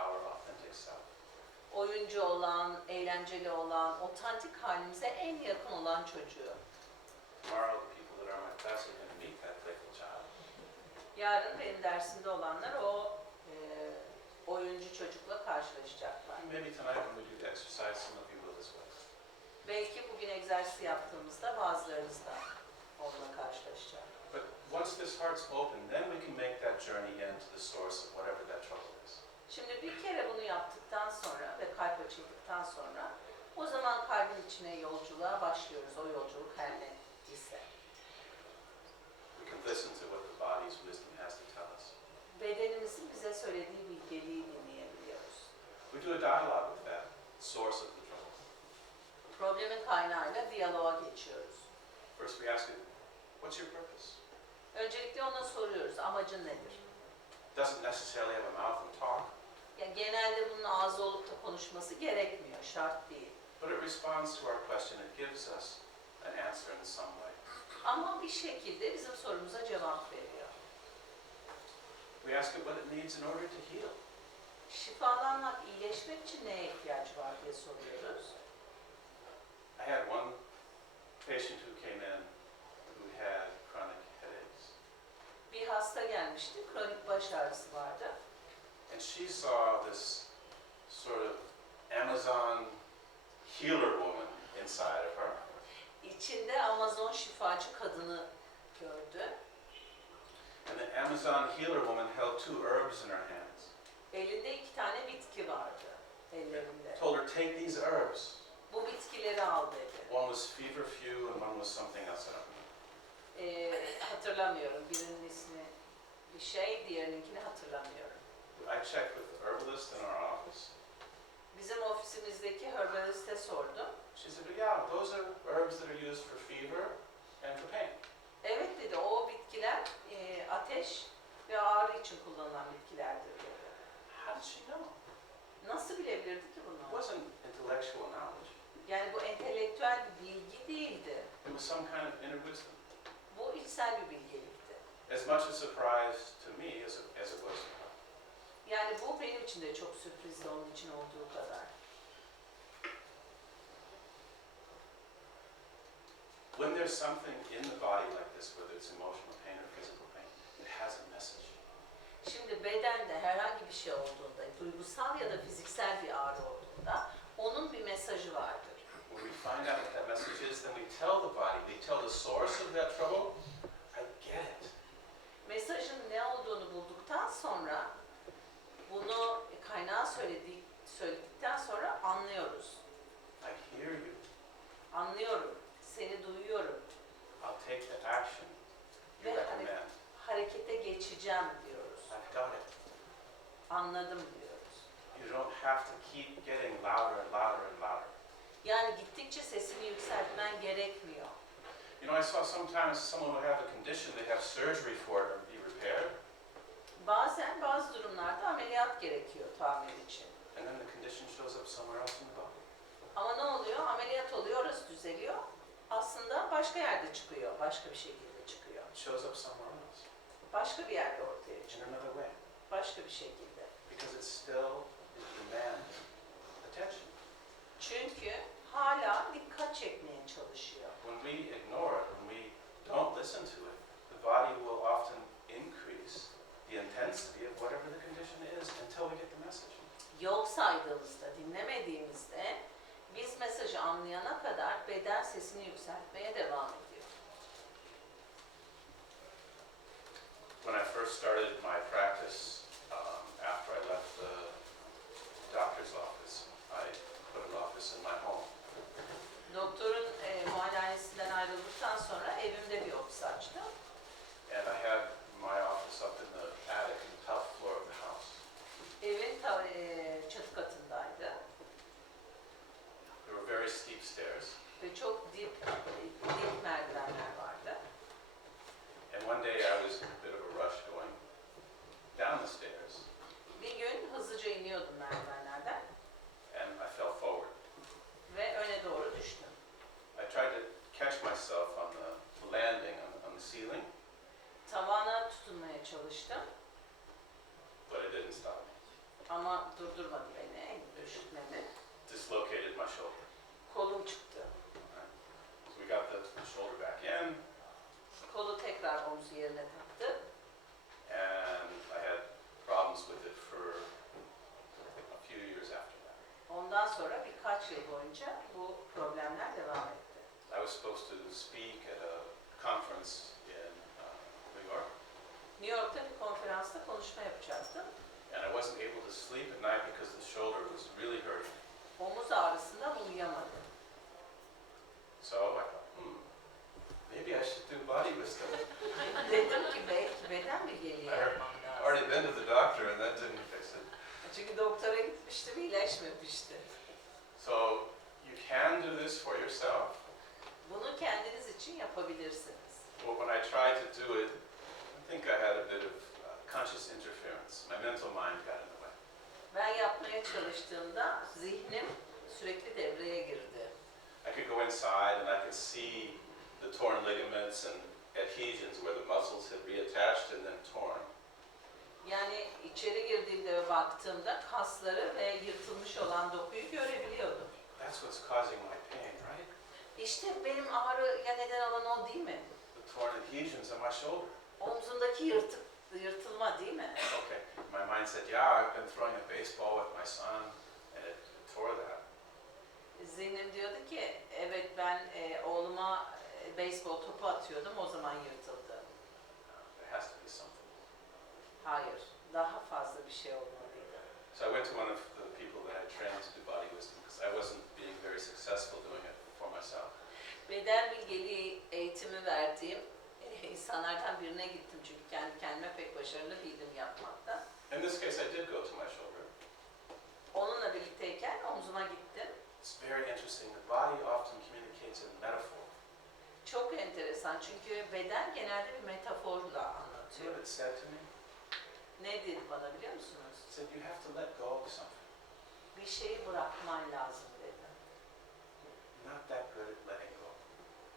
our authentic self. Oyuncu olan, eğlenceli olan, otantik halimize en yakın olan çocuğu. Tomorrow, the people that are in my class are going to meet that playful child. Yarın benim dersimde olanlar o oyuncu çocukla karşılaşacaklar. Maybe tonight when we do the exercise, some of you will as well. Belki bugün egzersiz yaptığımızda bazılarınız da onunla karşılaşacak. But once this heart's open, then we can make that journey into the source of whatever that trouble is. Şimdi bir kere bunu yaptıktan sonra ve kalp açıldıktan sonra o zaman kalbin içine yolculuğa başlıyoruz. O yolculuk her ne ise. We can listen to what the body's wisdom has to tell us. Bedenimizin bize söylediği bilgeliği dinleyebiliyoruz. We do a dialogue with that source of the trouble. Problemin kaynağıyla diyaloğa geçiyoruz. First we ask it, what's your purpose? Öncelikle ona soruyoruz, amacın nedir? Doesn't necessarily have a mouth and talk, Yani genelde bunun ağzı olup da konuşması gerekmiyor, şart değil. but it responds to our question. It gives us an answer in some way. Ama bir şekilde bizim sorumuza cevap veriyor. We ask it what it needs in order to heal. Şifalanmak, iyileşmek için neye ihtiyaç var diye soruyoruz. I had one patient who came in who had chronic headaches. Bir hasta gelmişti, kronik baş ağrısı vardı. And she saw this sort of Amazon healer woman inside of her. İçinde Amazon şifacı kadını gördü. And the Amazon healer woman held 2 herbs in her hands. Elinde 2 tane bitki vardı, ellerinde. Told her, take these herbs. Bu bitkileri al dedi. One was feverfew and one was something else. I don't know. Hatırlamıyorum, birinin ismi bir şey, diğerininkini hatırlamıyorum. I checked with the herbalist in our office. Bizim ofisimizdeki herbaliste sordum. She said, yeah, those are herbs that are used for fever and for pain. Evet dedi, o bitkiler ateş ve ağrı için kullanılan bitkilerdir dedi. How did she know? Nasıl bilebilirdi ki It bunu? wasn't intellectual knowledge. Yani bu entelektüel bir bilgi değildi. It was some kind of inner wisdom. Bu içsel bir bilgelikti. As much a surprise to me as it was to her. Yani bu benim için de çok sürprizdi onun için olduğu kadar. When there's something in the body like this, whether it's emotional pain or physical pain, it has a message. Şimdi bedende herhangi bir şey olduğunda, duygusal ya da fiziksel bir ağrı olduğunda onun bir mesajı vardır. When we find out what that message is, then we tell the body, we tell the source of that trouble, I get it. Mesajın ne olduğunu bulduktan sonra bunu kaynağa söyledikten sonra anlıyoruz. I hear you. Anlıyorum, seni duyuyorum I'll take the action you ve recommend. harekete geçeceğim diyoruz. I've got it. Anladım diyoruz. You don't have to keep getting louder and louder and louder. Yani gittikçe sesini yükseltmen gerekmiyor. You know, I saw sometimes someone will have a condition, they have surgery for it or be repaired, Bazen bazı durumlarda ameliyat gerekiyor tamir için. and then the condition shows up somewhere else in the body. Ama ne oluyor? Ameliyat oluyor, orası düzeliyor. Aslında başka yerde çıkıyor, başka bir şekilde çıkıyor. It shows up somewhere else Başka bir yerde ortaya in çıkıyor, another way başka bir şekilde. because it still demands attention. Çünkü hala dikkat çekmeye çalışıyor. When we ignore it, when we don't listen to it, the body will often increase the intensity of whatever the condition is until we get the message. Yok saydığımızda, dinlemediğimizde biz mesajı anlayana kadar beden sesini yükseltmeye devam ediyor. When I first started my practice, after I left the doctor's office, I put an office in my home. Doktorun muayenehanesinden ayrıldıktan sonra evimde bir ofis açtım. And I had my office up in the attic in the top floor of the house. Evin çatı katındaydı There were very steep stairs. ve çok dik merdivenler vardı. And one day I was in a bit of a rush going down the stairs, Bir gün hızlıca iniyordum merdivenlerden and I fell forward. ve öne doğru düştüm. I tried to catch myself on the landing on the ceiling, Tavana tutunmaya çalıştım but it didn't stop me. ama durdurmadı beni, düşürtmedi. Dislocated my shoulder. Kolum çıktı. So we got the shoulder back in, Kolu tekrar omzu yerine taktı. and I had problems with it for a few years after that. Ondan sonra birkaç yıl boyunca bu problemler devam etti. I was supposed to speak at a conference in New York, New York'ta bir konferansta konuşma yapacaktım. and I wasn't able to sleep at night because the shoulder was really hurting. Omuz ağrısından uyuyamadım. So I thought, maybe I should do body wisdom. Dedim ki belki beden bilgeliği yapmam lazım. Already been to the doctor and that didn't fix it. Çünkü doktora gitmiştim, iyileşmemişti. So you can do this for yourself. Bunu kendiniz için yapabilirsiniz. Well, when I tried to do it, I think I had a bit of conscious interference. My mental mind got in the way. Ben yapmaya çalıştığımda zihnim sürekli devreye girdi. I could go inside and I could see the torn ligaments and adhesions where the muscles had reattached and then torn. Yani içeri girdiğimde ve baktığımda kasları ve yırtılmış olan dokuyu görebiliyordum. That's what's causing my pain, right? İşte benim ağrıya neden olan o değil mi? The torn adhesions on my shoulder. Omzundaki yırtılma değil mi? Okay, my mind said, yeah, I've been throwing a baseball with my son and it tore that. Zihnim diyordu ki evet ben oğluma beyzbol topu atıyordum, o zaman yırtıldı. There has to be something. Hayır, daha fazla bir şey olmalıydı. So I went to one of the people that I trained to do body wisdom because I wasn't being very successful doing it for myself. Beden bilgeliği eğitimi verdiğim insanlardan birine gittim çünkü kendi kendime pek başarılı değildim yapmakta. In this case, I did go to my shoulder. Onunla birlikteyken omzuma gittim. It's very interesting. The body often communicates in metaphor. Çok enteresan çünkü beden genelde bir metaforla You know anlatıyor. what it said to me? Ne dedi bana biliyor musunuz? It said, you have to let go of something. Bir şeyi bırakman lazım dedi. You're not that good at letting go.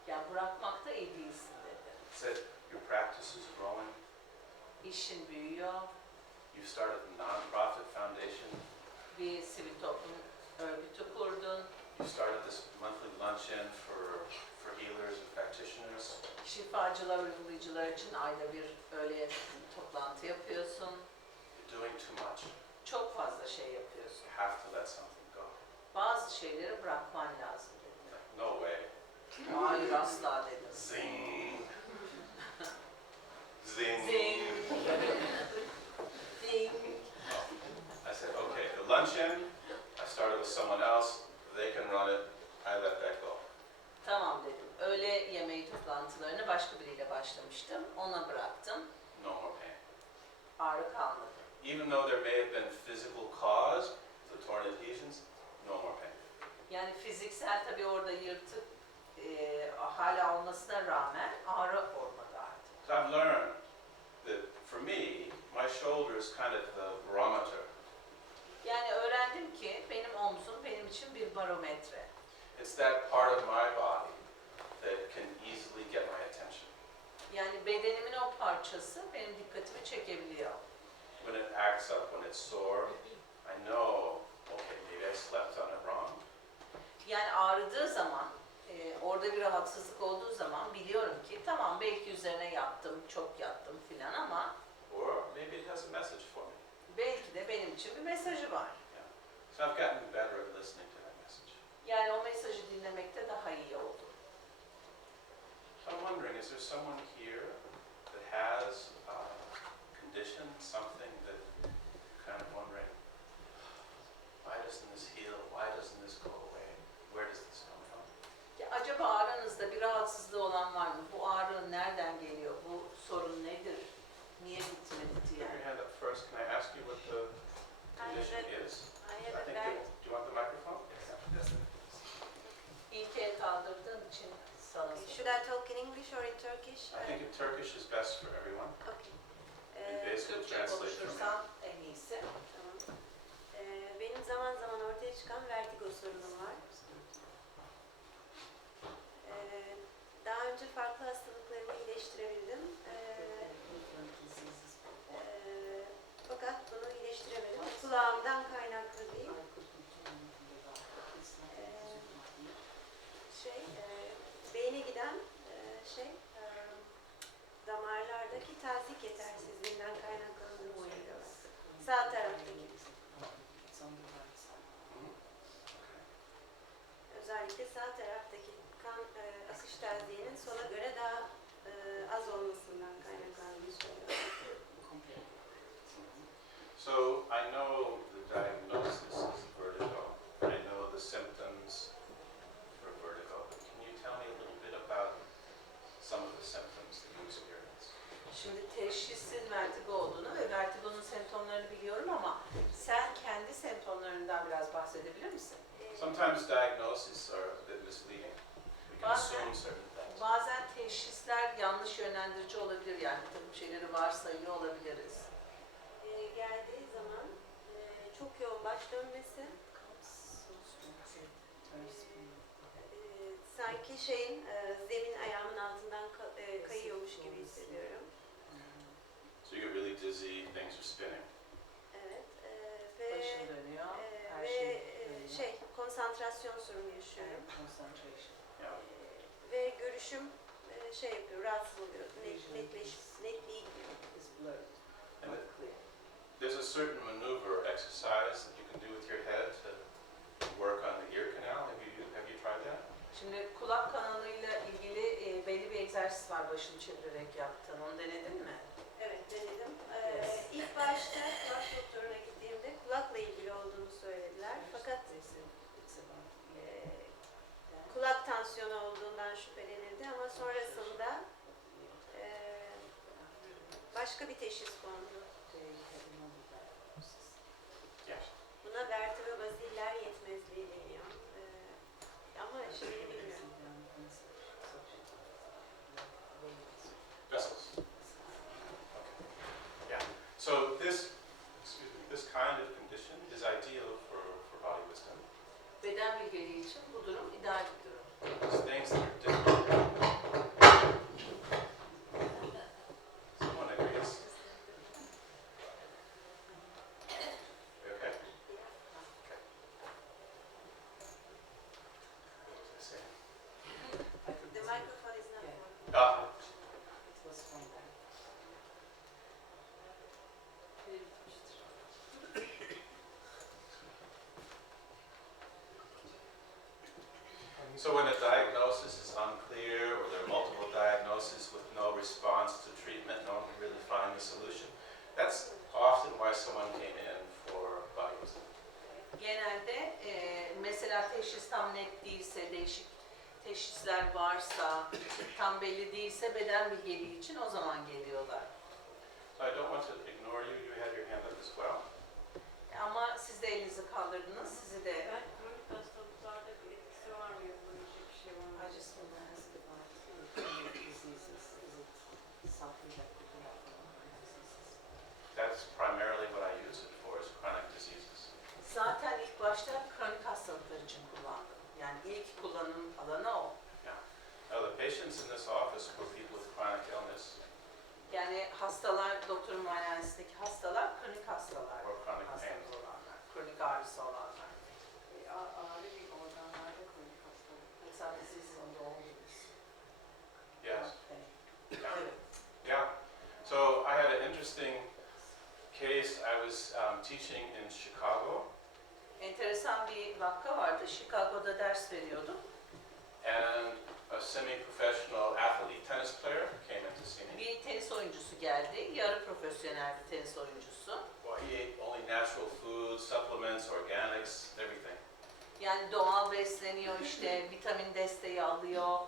Yani bırakmakta iyi değilsin dedi. It said, your practice is growing. İşin büyüyor, You started a non-profit foundation. bir sivil toplum örgütü kurdun, You started this monthly luncheon for healers and practitioners. şifacılar, uygulayıcılar için ayda bir öğle toplantı yapıyorsun. You're doing too much. Çok fazla şey yapıyorsun. You have to let something go. Bazı şeyleri bırakman lazım dedi. Like, no way. Hayır asla dedim. Zing. Zing. Zing. Zing. I said, okay, the luncheon, I started with someone else. They can run it. I let that go. Tamam dedim. Öğle yemeği toplantılarını başka biriyle başlamıştım. Ona bıraktım. No more pain. Ağrı kalmadı. Even though there may have been physical cause, the torn adhesions, no more pain. Yani fiziksel tabii orada yırtık hala olmasına rağmen ağrı olmadı artık. So I've learned that for me, my shoulder is kind of the barometer. Yani öğrendim ki benim omzum barometre. It's that part of my body that can easily get my attention. Yani bedenimin o parçası benim dikkatimi çekebiliyor. When it acts up, when it's sore, I know, okay, maybe I slept on it wrong. Yani ağrıdığı zaman, orada bir rahatsızlık olduğu zaman biliyorum ki tamam belki üzerine yattım, çok yattım filan ama Or maybe it has a message for me. belki de benim için bir mesajı var. So I've gotten better at listening to that message. Yani o mesajı dinlemekte daha iyi oldu. So I'm wondering, is there someone here that has a condition, something that you're kind of wondering, why doesn't this heal? Why doesn't this go away? Where does this come from? Ya acaba aranızda bir rahatsızlığı olan var mı? Bu ağrı nereden geliyor? Bu sorun nedir? Niye bitmedi Put diye. your hand up first. Can I ask you what the condition is? I I have a think bad, do you want the microphone? Yes. İlk el kaldırdığın için sana okay. Should I talk in English or in Turkish? I think in Turkish is best for everyone. Okay. And Basic Türkçe translate for me. konuşursan en iyisi. Tamam. Benim zaman zaman ortaya çıkan vertigo sorunum var. Daha önce farklı hastalıklarımı iyileştirebildim. Fakat bunu iyileştiremedim. Kulağımdan kaynaklı değil. Beyne giden damarlardaki tazik yetersizliğinden kaynaklandığını söylüyorlar. Sağ taraftaki. Özellikle sağ taraftaki kan akış taziğinin sola göre daha az olmasından kaynaklandığını söylüyorlar. So I know the diagnosis is vertigo. I know the symptoms for vertigo. But can you tell me a little bit about some of the symptoms that you experience? Şimdi teşhisin vertigo olduğunu ve vertigonun semptomlarını biliyorum ama sen kendi semptomlarından biraz bahsedebilir misin? Sometimes diagnoses are a bit misleading. We can assume certain things. Bazen teşhisler yanlış yönlendirici olabilir, yani bir takım şeyleri varsayıyor olabiliriz. Geldiği zaman çok yoğun baş dönmesi, sanki zemin ayağımın altından kayıyormuş gibi hissediyorum. So you get really dizzy, things are spinning. Evet. Başım dönüyor, her Ve şey dönüyor. konsantrasyon sorunu yaşıyorum. Concentration. Yeah. Ve görüşüm yapıyor, rahatsız oluyor. Netliği gidiyor. Is blurred, And not clear. there's a certain maneuver exercise that you can do with your head to work on the ear canal. Have you tried that? Şimdi kulak kanalıyla ilgili belli bir egzersiz var başını çevirerek yaptığın. Onu denedin mi? Evet, denedim. İlk başta kulak doktoruna gittiğimde kulakla ilgili olduğunu söylediler. Fakat kulak tansiyonu olduğundan şüphelenildi ama sonrasında başka bir teşhis kondu. Yes. Buna vertebrobaziller yetmezliği deniyor. Ama şimdi bilmiyorum. Vessels. Okay. Yeah. So this kind of condition is ideal for body wisdom. Beden bilgeliği için bu durum ideal bir durum. These things that are difficult. Someone agrees. Okay. Okay. What was I saying? The microphone is not working. Ah. It was from there. So when a diagnosis is unclear, or there are multiple diagnoses with no response to treatment, no one can really find the solution, that's often why someone came in for body wisdom. Genelde mesela teşhis tam net değilse, değişik teşhisler varsa, tam belli değilse beden bilgeliği için o zaman geliyorlar. So I don't want to ignore you. You had your hand up as well. Ama siz de elinizi kaldırdınız, sizi de... Ben kronik hastalıklarda bir etkisi var mı? Yapabilecek bir şey var mı? I just want to ask about chronic diseases. Is it something that could be helpful in chronic diseases? That's primarily what I use it for, is chronic diseases. Zaten ilk başta hep kronik hastalıklar için kullandım. Yani ilk kullanım alanı o. Now the patients in this office were people with chronic illness Yani hastalar, doktorun muayenehanesindeki hastalar, kronik hastalar. or chronic pain. Hastalığı olanlar, kronik ağrısı olanlar. Ağrı bir organlarda kronik hastalık. Mesela disease on the organs. Yes. Evet. Yeah. So I had an interesting case. I was teaching in Chicago, Enteresan bir vaka vardı. Chicago'da ders veriyordum. and a semi-professional athlete tennis player came in to see me. Bir tenis oyuncusu geldi. Yarı profesyonel bir tenis oyuncusu. Well, he ate only natural foods, supplements, organics, everything. Yani doğal besleniyor, işte vitamin desteği alıyor,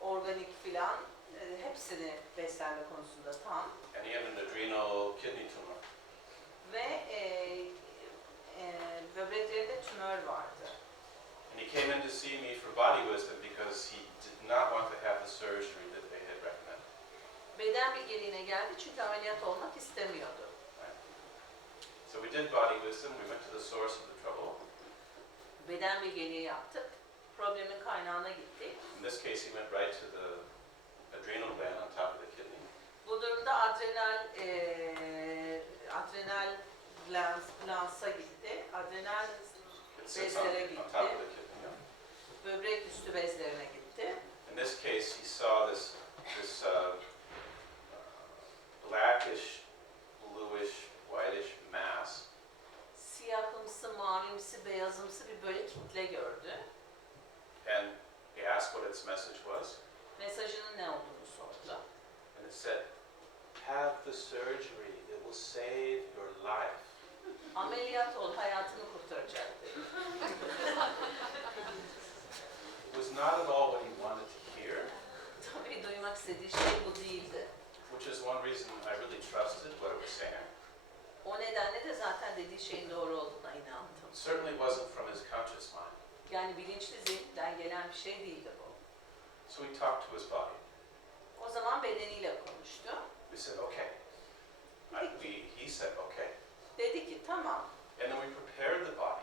organik filan. Hepsini beslenme konusunda tam. And he had an adrenal kidney tumor. Ve böbreklerinde tümör vardı. And he came in to see me for body wisdom because he did not want to have the surgery that they had recommended. Beden bilgeliğine geldi çünkü ameliyat olmak istemiyordu. So we did body wisdom. We went to the source of the trouble. Beden bilgeliği yaptık. Problemin kaynağına gittik. In this case, he went right to the adrenal gland on top of the kidney. Bu durumda adrenal glansa gitti. Adrenal It sits Bezlere on gitti. top of the kidney. Yeah. böbrek üstü bezlerine gitti. In this case, he saw this blackish, bluish, whitish mass. Siyahımsı, mavimsi, beyazımsı bir böyle kitle gördü. And he asked what its message was. Mesajının ne olduğunu sordu. And it said, have the surgery. It will save your life. Ameliyat ol, hayatını kurtaracak dedi. It was not at all what he wanted to hear, Tabii duymak istediği şey bu değildi. which is one reason I really trusted what it was saying. O nedenle de zaten dediği şeyin doğru olduğuna inandım. It certainly wasn't from his conscious mind. Yani bilinçli zihinden gelen bir şey değildi bu. So we talked to his body. O zaman bedeniyle konuştu. We said, okay. He said, okay. Dedi ki tamam And then we prepared the body.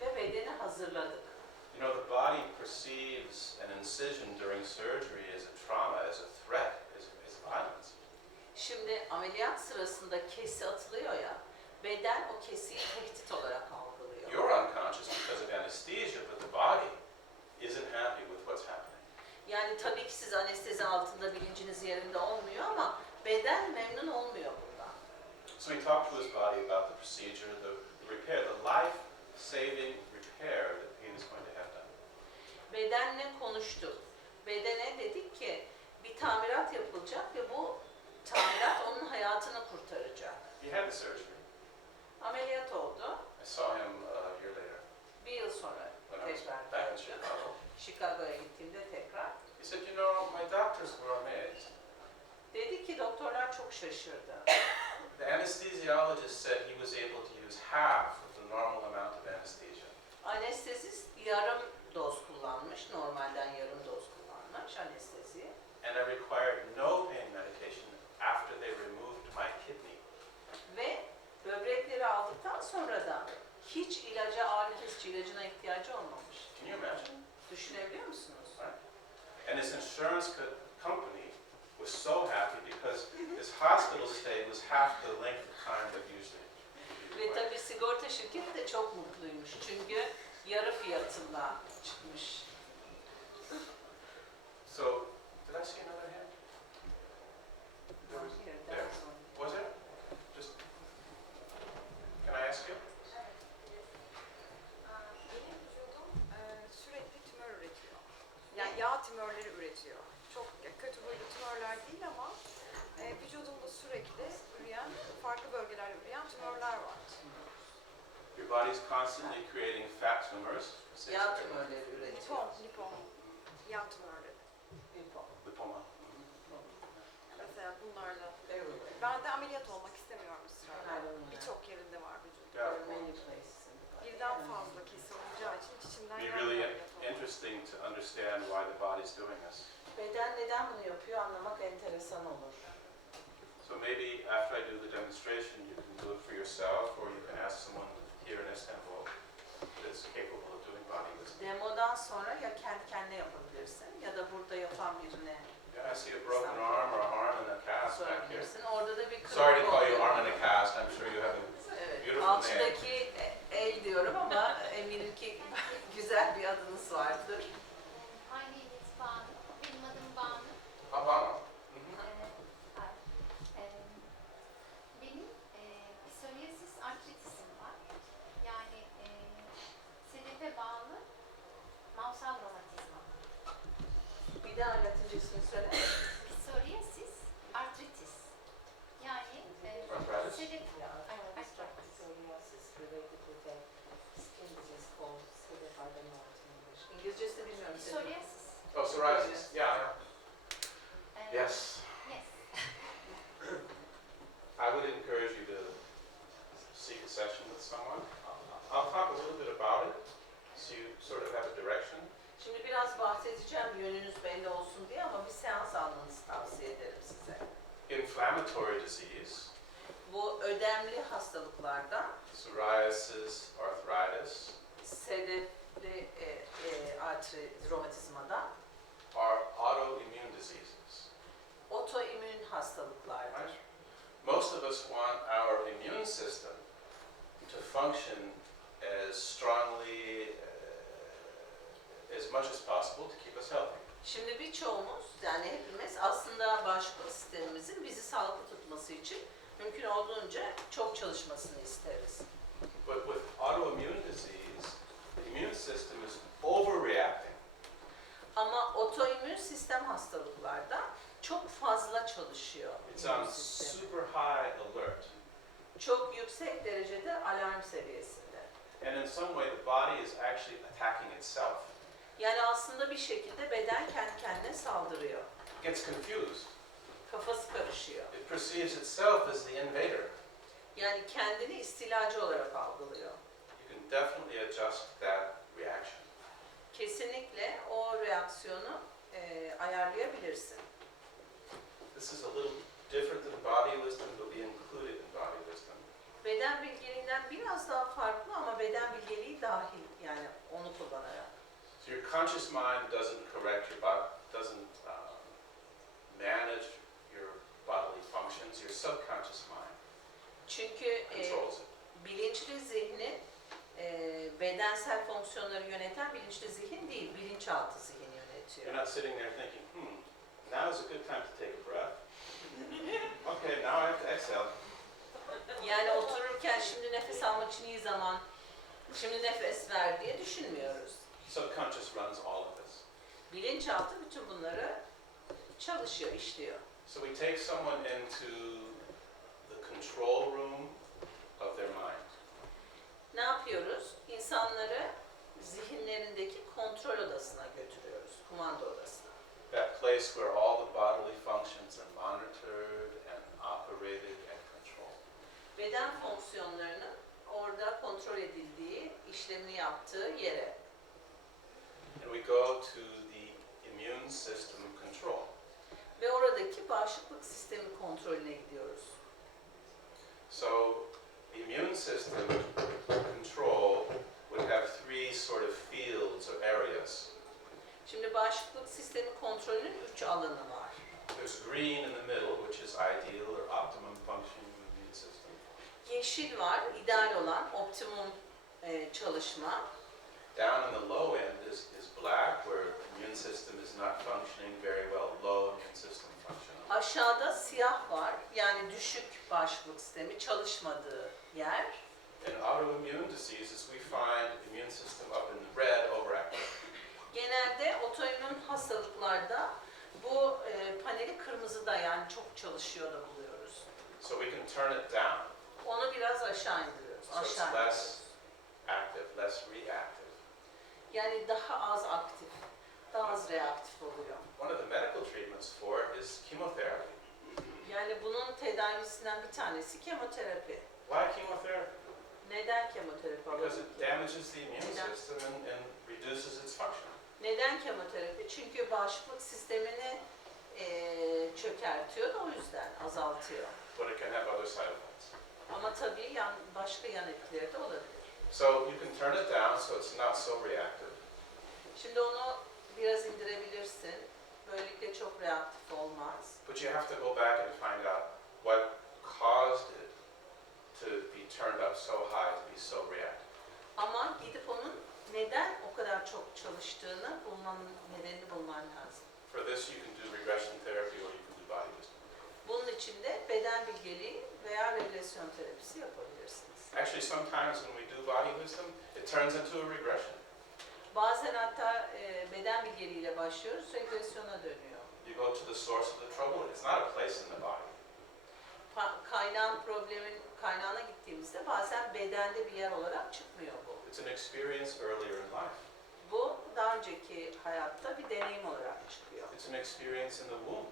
ve bedeni hazırladık. You know, the body perceives an incision during surgery as a trauma, as a threat, as violence. Şimdi ameliyat sırasında kesi atılıyor ya, beden o kesiyi tehdit olarak algılıyor. You're unconscious because of anesthesia, but the body isn't happy with what's happening. Yani tabii ki siz anestezi altında bilinciniz yerinde olmuyor ama beden memnun olmuyor bundan. So we talked to his body about the procedure, the repair, the life-saving repair that he was going to have done. Bedenle konuştuk. Bedene dedik ki bir tamirat yapılacak ve bu tamirat onun hayatını kurtaracak. He had the surgery. Ameliyat oldu. I saw him a year later Bir yıl sonra when I was tekrar back in gördüm. Chicago. Chicago'ya gittiğimde tekrar. He said, you know, my doctors were amazed. Dedi ki doktorlar çok şaşırdı. The anesthesiologist said he was able to use half of the normal amount of anesthesia. Anestezist yarım doz kullanmış, normalden yarım doz kullanmış anesteziyi. And I required no pain medication after they removed my kidney. Ve böbrekleri aldıktan sonra da hiç ilaca, ağrı kesici ilacına ihtiyacı olmamış. Can you imagine? Düşünebiliyor musunuz? And his insurance company was so happy because his hospital stay was half the length of time that usually. Ve tabii sigorta şirketi de çok mutluymuş çünkü yarı fiyatına çıkmış. So, did I see another hand? There. Was there? Just, can I ask you? Benim vücudum sürekli tümör üretiyor. Yani yağ tümörleri üretiyor. Çok kötü huylu tümörler değil ama vücudumda sürekli üreyen, farklı bölgelerde üreyen tümörler var. Your body's constantly creating fat tumors. Yağ tümörleri üretiyor. Lipon, yağ tümörleri. Lipoma. Mesela bunlarla. Evet. Ben de ameliyat olmak istemiyorum ısrarla. Aynen. Birçok yerinde var vücudum. Yeah. Many places in the body. Birden fazla kesi olacağı için hiç içimden It'd be gelmiyor really ameliyat olmak. interesting to understand why the body's doing this. Beden neden bunu yapıyor anlamak enteresan olur. So maybe after I do the demonstration, you can do it for yourself, or you can ask someone here in Istanbul. Sorry to call you arm in a cast. I'm sure you have a Evet, beautiful name. alçıdaki el diyorum ama eminim ki güzel bir adınız vardır. My name is Banu. Benim adım Banu. Habano. Benim psoriasis artritisim var. Yani sedefe bağlı mavsal romatizma. Bir daha Latincesini söyle. Psoriasis artritis. Yani Arthritis? sedef Arthritis related with a skin disease called sedef, I don't know what in English. İngilizcesini bilmiyorum. psoriasis. Oh, psoriasis. Yeah. Yes. Yes. I would encourage you to seek a session with someone. I'll talk a little bit about it so you sort of have a direction. Şimdi biraz bahsedeceğim yönünüz belli olsun diye ama bir seans almanızı tavsiye ederim size. Inflammatory disease, Bu ödemli hastalıklardan psoriasis, arthritis, sedefli romatizmadan are autoimmune diseases. otoimmün hastalıklardır. Right? Most of us want our immune system to function as strongly as much as possible to keep us healthy. Şimdi birçoğumuz yani hepimiz aslında bağışıklık sistemimizin bizi sağlıklı tutması için mümkün olduğunca çok çalışmasını isteriz. But with autoimmune disease, the immune system is overreacting. Ama otoimmün sistem hastalıklarda çok fazla çalışıyor. It's immün on sistemi. super high alert. Çok yüksek derecede alarm seviyesinde. And in some way, the body is actually attacking itself. Yani aslında bir şekilde beden kendi kendine saldırıyor. It gets confused. Kafası karışıyor. It perceives itself as the invader. Yani kendini istilacı olarak algılıyor. You can definitely adjust that reaction. Kesinlikle o reaksiyonu ayarlayabilirsin. This is a little different than body wisdom, but we include it in body wisdom. Beden bilgeliğinden biraz daha farklı ama beden bilgeliği dahil yani onu kullanarak. So your conscious mind doesn't correct your body, doesn't manage your bodily functions. Your subconscious mind Çünkü controls it. bilinçli zihni bedensel fonksiyonları yöneten bilinçli zihin değil, bilinçaltı zihin yönetiyor. You're not sitting there thinking, now is a good time to take a breath. Okay, now I have to exhale. Yani otururken şimdi nefes almak için iyi zaman, şimdi nefes ver diye düşünmüyoruz. Subconscious runs all of this. Bilinçaltı bütün bunları çalışıyor, işliyor. So we take someone into the control room of their mind. Ne yapıyoruz? İnsanları zihinlerindeki kontrol odasına götürüyoruz, kumanda odasına. That place where all the bodily functions are monitored and operated and controlled. Beden fonksiyonlarının orada kontrol edildiği, işlemini yaptığı yere. And we go to the immune system control. Ve oradaki bağışıklık sistemi kontrolüne gidiyoruz. So the immune system control would have three sort of fields or areas. Şimdi bağışıklık sistemi kontrolünün 3 alanı var. There's green in the middle, which is ideal or optimum functioning of the immune system. Yeşil var, ideal olan, optimum çalışma. Down in the low end is black, where the immune system is not functioning very well, low immune system functioning. Aşağıda siyah var, yani düşük bağışıklık sistemi çalışmadığı yer. In autoimmune diseases, we find the immune system up in the red, overactive. Genelde otoimmün hastalıklarda bu paneli kırmızıda yani çok çalışıyor da buluyoruz. So we can turn it down. Onu biraz aşağı indiriyoruz. So it's less active, less reactive. Yani daha az aktif, daha az reaktif oluyor. One of the medical treatments for it is chemotherapy. Yani bunun tedavisinden bir tanesi kemoterapi. Why chemotherapy? Neden kemoterapi Because alıyoruz? it damages the immune system and reduces its function. Neden kemoterapi? Çünkü bağışıklık sistemini çökertiyor da o yüzden azaltıyor. But it can have other side effects. Ama tabii başka yan etkileri de olabilir. So you can turn it down so it's not so reactive. Şimdi onu biraz indirebilirsin. Böylelikle çok reaktif olmaz. But you have to go back and find out what caused it to be turned up so high, to be so reactive. Ama gidip onun neden o kadar çok çalıştığını bulmanın nedenini bulman lazım. For this, you can do regression therapy or you can do body wisdom. Bunun için de beden bilgeliği veya regresyon terapisi yapabilirsiniz. Actually, sometimes when we do body wisdom, it turns into a regression. Bazen hatta beden bilgeliğiyle başlıyoruz, regresyona dönüyor. You go to the source of the trouble. It's not a place in the body. Kaynağına gittiğimizde bazen bedende bir yer olarak çıkmıyor bu. It's an experience earlier in life. Bu daha önceki hayatta bir deneyim olarak çıkıyor. It's an experience in the womb,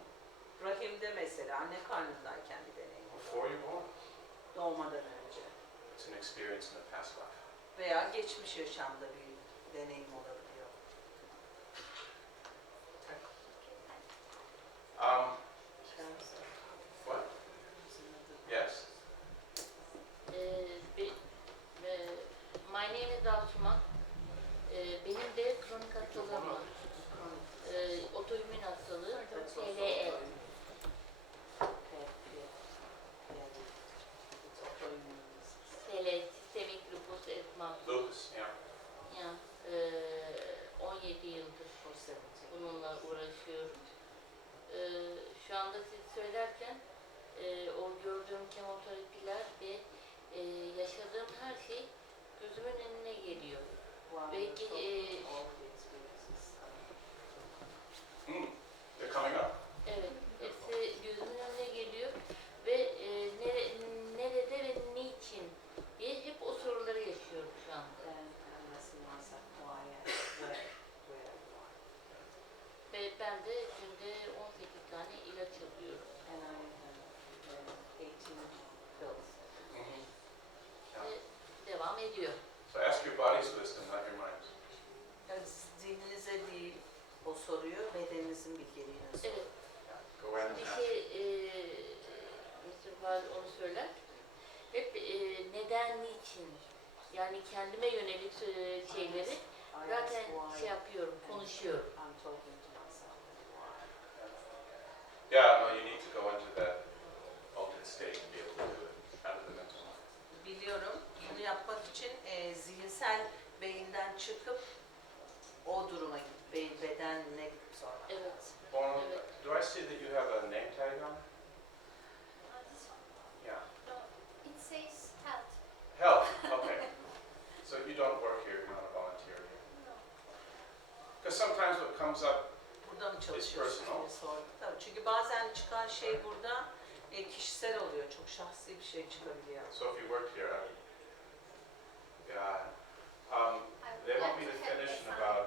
Rahimde mesela anne karnındayken bir deneyim before oluyor. you're born. Doğmadan önce. It's an experience in the past life. Veya geçmiş yaşamda bir deneyim olabiliyor. What? Yes? My name is Asuman. Benim de kronik hastalığım var. Otoimmün hastalığı, LGeli. Sistemik lupus erythematosus. Lupus, yeah. Yani 17 yıldır bununla uğraşıyorum. Şu anda siz söylerken o gördüğüm kemoterapiler ve yaşadığım her şey gözümün önüne geliyor. Belki They're coming up. evet, hepsi gözümün önüne geliyor ve nerede ve niçin diye hep o soruları yaşıyorum şu anda. Ve ben de günde 18 tane ilaç alıyorum. Ve devam ediyor. So ask your body's wisdom, not your mind's. Yani zihninize değil o soruyu, bedeninizin bilgeliğine sorun. Evet, Go ahead and bir ask. Mr. Fahri onu söyler. Hep neden, niçin? Yani kendime yönelik şeyleri zaten şey yapıyorum, konuşuyorum. Yeah, no, you need to go into that altered state to be able to do it out of the mental mind. Biliyorum, bunu yapmak için zihinsel beyinden çıkıp o duruma git, bedenine gidip sonra. Evet. Aurand, Evet. do I see that you have a name tag on? This one. Yeah. No, it says health. Health, okay. So you don't work here, you're not a volunteer here. No. Because sometimes what comes up, Burada mı çalışıyorsunuz personal. diye sordum. Tabii, çünkü bazen çıkan şey burada kişisel oluyor, çok şahsi bir şey çıkabiliyor. so if you work here, yeah, I they would want me like to to have finish a in sign. about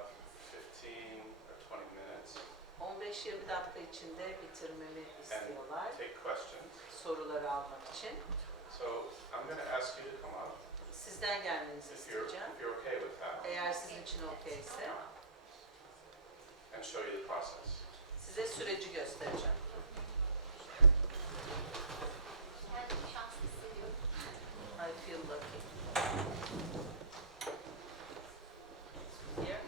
15 or 20 minutes 15-20 dakika içinde bitirmemi istiyorlar, and take questions. soruları almak için. So I'm going to ask you to come up Sizden gelmenizi if you're isteyeceğim. okay with that Eğer sizin için okeyse and show you the process. size süreci göstereceğim. Kendimi şanslı hissediyorum. I feel lucky. Here.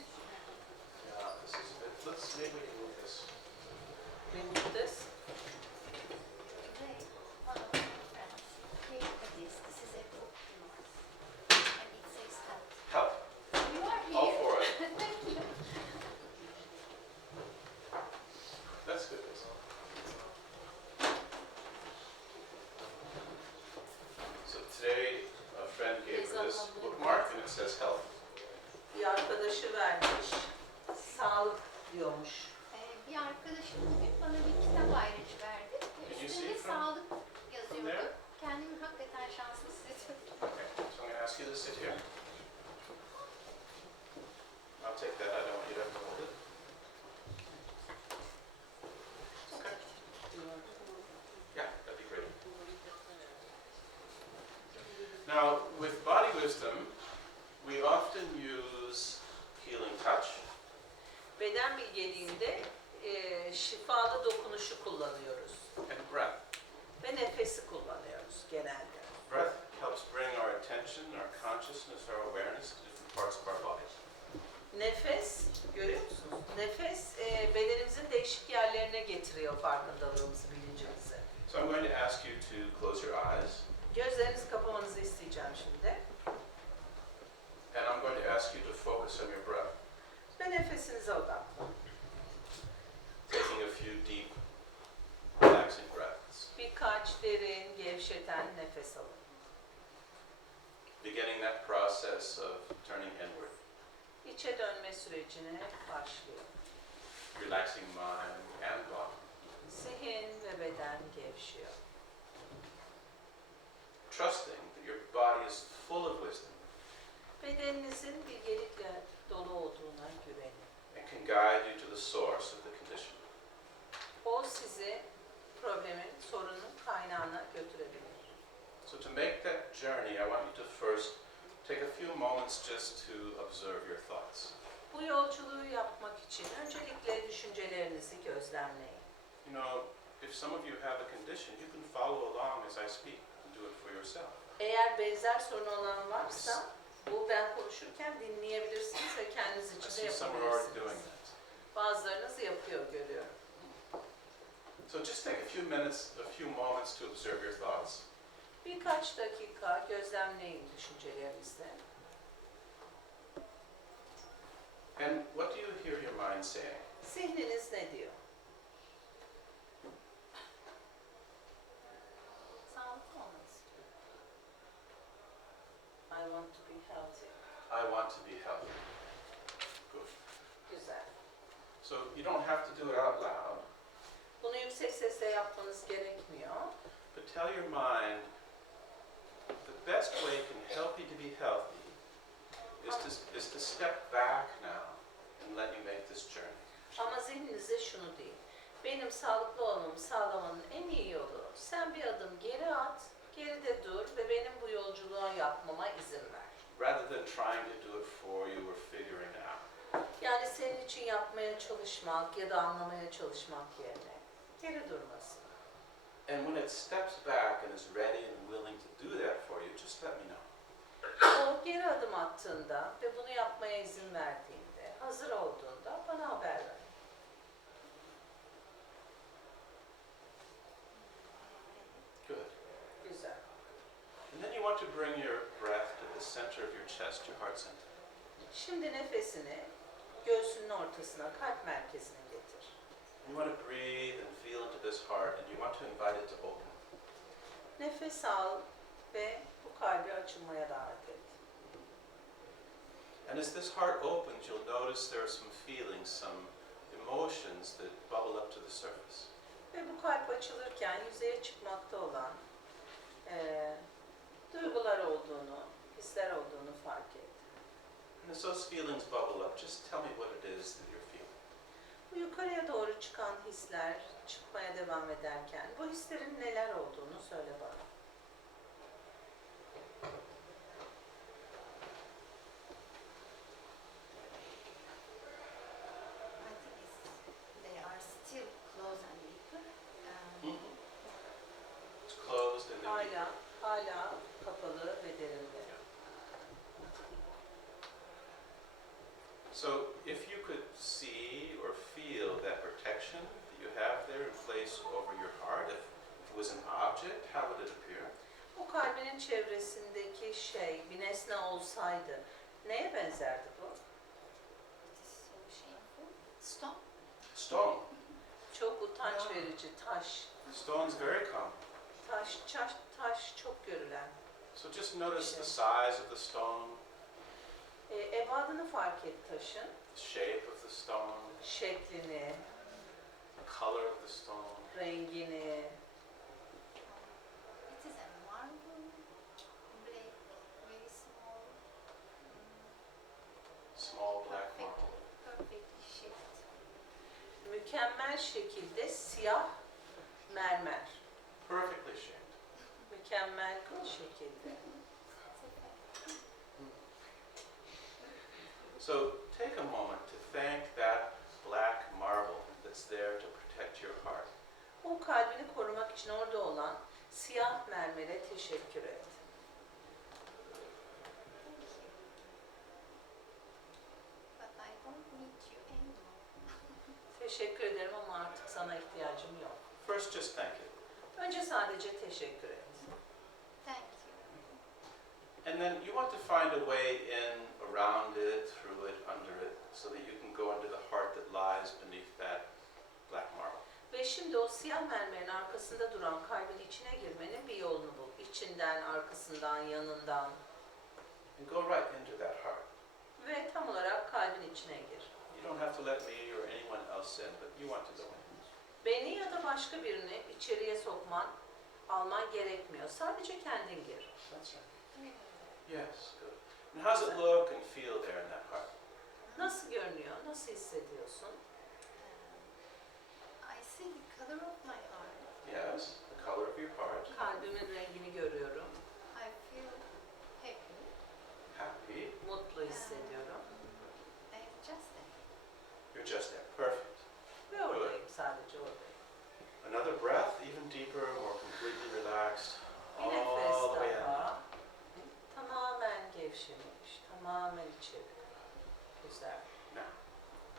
Yeah, this is it. Let's maybe move this. Remove this. Today, one of my friends gave me this. This is a book. getiriyor farkındalığımızı, bilincimizi. So I'm going to ask you to close your eyes, Gözlerinizi kapamanızı isteyeceğim şimdi. and I'm going to ask you to focus on your breath, Ve nefesinize odaklanın. taking a few deep, relaxing breaths. Birkaç derin, gevşeten nefes alın. Beginning that process of turning inward, İçe dönme sürecine başlıyor. relaxing mind and body. Zihin ve beden gevşiyor. Trusting that your body is full of wisdom Bedeninizin bilgelikle dolu olduğuna güvenin. and can guide you to the source of the condition. O sizi problemin, sorunun kaynağına götürebilir. So to make that journey, I want you to first take a few moments just to observe your thoughts. Bu yolculuğu yapmak için öncelikle düşüncelerinizi gözlemleyin. You know, if some of you have a condition, you can follow along as I speak and do it for yourself. Eğer benzer sorun olan varsa, bu ben konuşurken dinleyebilirsiniz ve kendiniz I için de see some are already doing yapabilirsiniz. that. Bazılarınız yapıyor, görüyorum. So just take a few minutes, a few moments to observe your thoughts. Birkaç dakika gözlemleyin düşüncelerinizi. And what do you hear your mind saying? Zihniniz ne diyor? Sağlıklı olmak istiyorum. I want to be healthy. I want to be healthy. Good. Güzel. So you don't have to do it out loud, Bunu yüksek sesle yapmanız gerekmiyor. but tell your mind the best way it can help you to be healthy is to step back now and let you make this journey. Ama zihninize şunu deyin. Benim sağlıklı olmamı sağlamanın en iyi yolu sen bir adım geri at, geride dur ve benim bu yolculuğa yapmama izin ver. Rather than trying to do it for you or figuring it out. Yani senin için yapmaya çalışmak ya da anlamaya çalışmak yerine geri durmasın. And when it steps back and is ready and willing to do that for you, just let me know. O geri adım attığında ve bunu yapmaya izin verdiğinde, hazır olduğunda bana haber ver. Good. Güzel. And then you want to bring your breath to the center of your chest, your heart center. Şimdi nefesini göğsünün ortasına, kalp merkezine getir. You want to breathe and feel into this heart, and you want to invite it to open. Nefes al ve bu kalbi açılmaya davet et. And as this heart opens, you'll notice there are some feelings, some emotions that bubble up to the surface. Ve bu kalp açılırken yüzeye çıkmakta olan duygular olduğunu, hisler olduğunu fark et. And as those feelings bubble up, just tell me what it is that you're feeling. Bu yukarıya doğru çıkan hisler çıkmaya devam ederken bu hislerin neler olduğunu söyle bana. I think they are still close and deeper. It's closed and then Hala kapalı ve derinde. So if you could see or feel that protection that you have there in place over your heart, if it was an object, how would it appear? Bu kalbinin çevresindeki şey bir nesne olsaydı neye benzerdi bu? It is so shameful. Stop. Stone. Çok utanç verici taş. Stone's very common. Taş çok görülen. So just notice the size of the stone, Ebadını fark et taşın. the shape of the stone, Şeklini, the color of the stone. rengini. It is a marble, black, very small, Small black marble. perfectly shaped. Mükemmel şekilde siyah mermer. Perfectly shaped. Mükemmel şekilde. So take a moment to thank that black marble that's there to protect your heart. O kalbini korumak için orada olan siyah mermere teşekkür et. But I don't need you anymore. Teşekkür ederim ama artık sana ihtiyacım yok. first just thank it. Önce sadece teşekkür et. Thank you. And then you want to find a way in, around it, through it, under it, so that you can go into the heart that lies beneath that black marble. Ve şimdi o siyah mermerin arkasında duran kalbin içine girmenin bir yolunu bul. İçinden, arkasından, yanından And go right into that heart. ve tam olarak kalbin içine gir. You don't have to let me or anyone else in, but you want to go in. Beni ya da başka birini içeriye sokman, alman gerekmiyor. Sadece kendin gir. That's right. Yes, good. And how's it look and feel there in that heart? Nasıl görünüyor? Nasıl hissediyorsun? I see the color of my heart. Yes, the color of your heart. Kalbimin rengini görüyorum. I feel happy. Happy. Mutlu hissediyorum. I'm just there. You're just there. Perfect. Ve oradayım, sadece oradayım. Another breath, even deeper, more completely relaxed. Bir All nefes the way in. daha. Tamamen gevşemiş, tamamen içeri. Güzel. Now,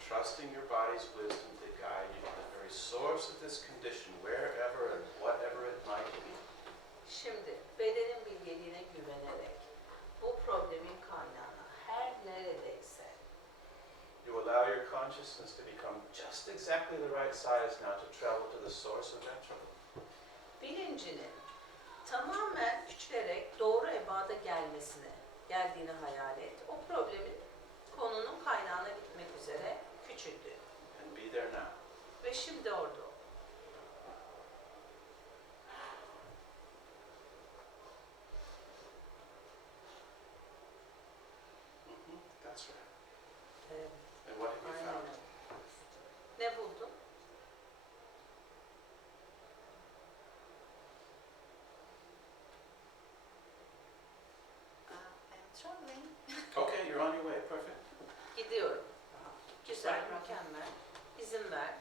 trusting your body's wisdom to guide you to the very source of this condition, wherever and whatever it might be. Şimdi bedenin bilgeliğine güvenerek bu problemin kaynağına her neredeyse You allow your consciousness to become just exactly the right size now to travel to the source of that trouble. bilincinin tamamen küçülerek doğru ebada geldiğini hayal et. O problemin konunun kaynağına gitmek üzere küçüldü. And be there now. Ve şimdi orada ol. That's right. Evet, And what have you aynen found? öyle. Ne buldun? I'm traveling. Okay, you're on your way. Perfect. Gidiyorum. Güzel, mükemmel. İzin ver.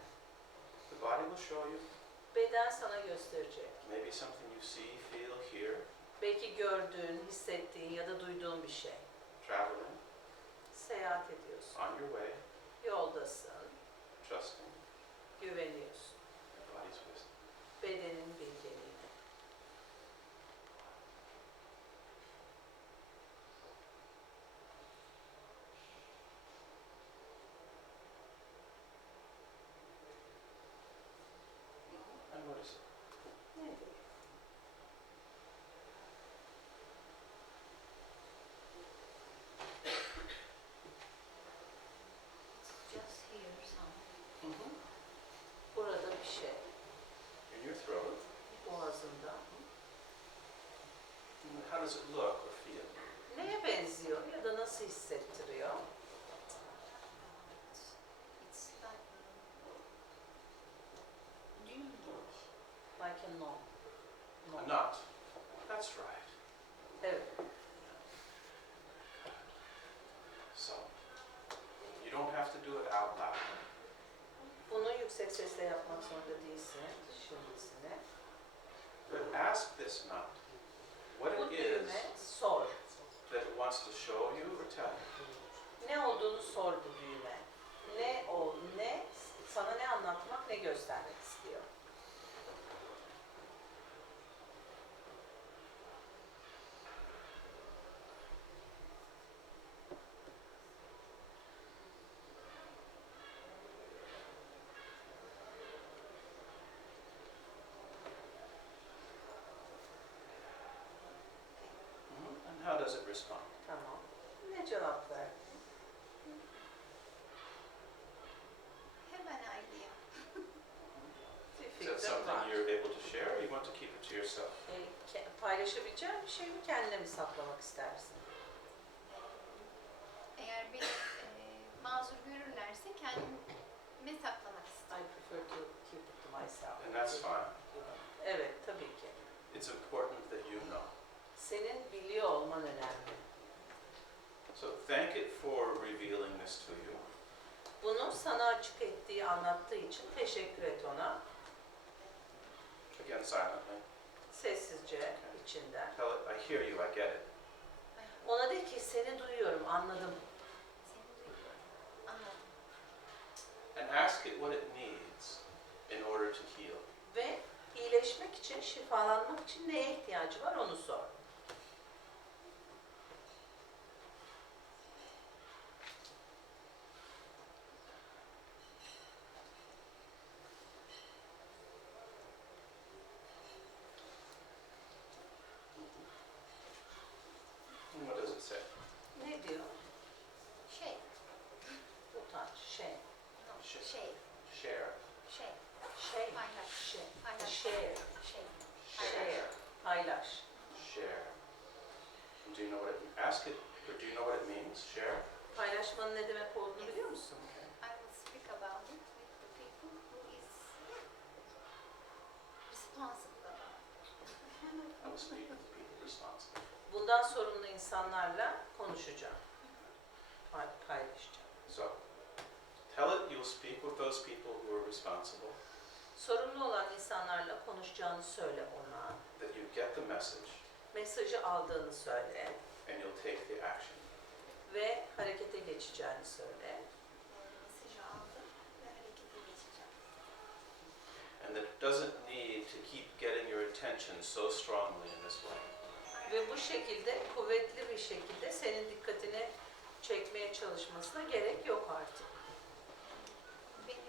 The body will show you. Beden sana gösterecek. Maybe something you see, feel, hear, Belki gördüğün, hissettiğin ya da duyduğun bir şey. traveling, Seyahat ediyorsun. on your way, Yoldasın. trusting Güveniyorsun. the body's wisdom. Bedenin bilgeliğine. And what is it? Nedir? It's just here somewhere. Burada bir şey. In your throat. Boğazında. And how does it look or feel? Neye benziyor ya da nasıl hissettiriyor? It's like dune. Like a knot. A knot. That's right. Evet. So, you don't have to do it out loud. Bunu yüksek sesle yapmak zorunda değilsin. Şimdisine. But ask this knot what Bu it is düğme sor. that it wants to show you or tell you. Ne olduğunu sor bu düğme. Ne sana ne anlatmak, ne göstermek istiyor. And how does it respond? Tamam. Ne cevap ver? Have an idea. Bir Is that fikrim something var. you're able to share or you want to keep it to yourself? Paylaşabileceğin bir şey mi, kendine mi saklamak istersin? Eğer beni mazur görürlerse kendime saklamak I istiyorum. prefer to keep it to myself. And that's fine. Evet, tabii ki. It's important that you know. Senin biliyor olman önemli. So thank it for revealing this to you. Bunu sana açık ettiği, anlattığı için teşekkür et ona. Again, silently. Sessizce, içinden. Tell it, I hear you, I get it. Ona de ki seni duyuyorum, anladım. Seni duyuyorum. Anladım. And ask it what it needs in order to heal. Ve için, şifalanmak için neye ihtiyacı var onu sor. What does it say? Ne diyor? Şey, Utanç, şey, Sh- şey, Share. şey, şey, paylaş, şey, paylaş, share, şey. share, paylaş. Share. Do you know what it ask it? Or do you know what it means? Share. Paylaşmanın ne demek olduğunu biliyor musun? I will speak about it with the people who is responsible about I will speak with the people responsible. Bundan sorumlu insanlarla konuşacağım. Paylaşacağım. So, tell it you'll speak with those people who are responsible, Sorumlu olan insanlarla konuşacağını söyle ona. that you get the message, Mesajı aldığını söyle and you'll take the action. ve harekete geçeceğini söyle. mesajı aldım ve harekete geçeceğim. And that it doesn't need to keep getting your attention so strongly in this way. Ve bu şekilde kuvvetli bir şekilde senin dikkatini çekmeye çalışmasına gerek yok artık. Benim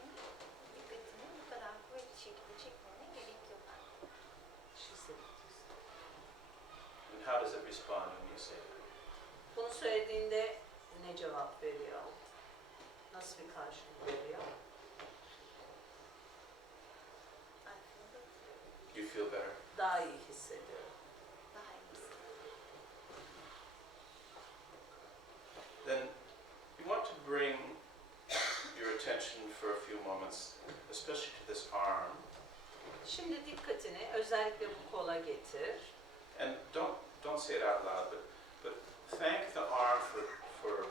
dikkatimi bu kadar kuvvetli şekilde çekmeme gerek yok. And how does it respond when you say that? Bunu söylediğinde ne cevap veriyor? Nasıl bir karşılık veriyor? I feel good. You feel better. Daha iyi hissediyor. Daha iyi hissediyorum. Then you want to bring your attention for a few moments, especially to this arm, Şimdi dikkatini özellikle bu kola getir. and don't say it out loud, but thank the arm for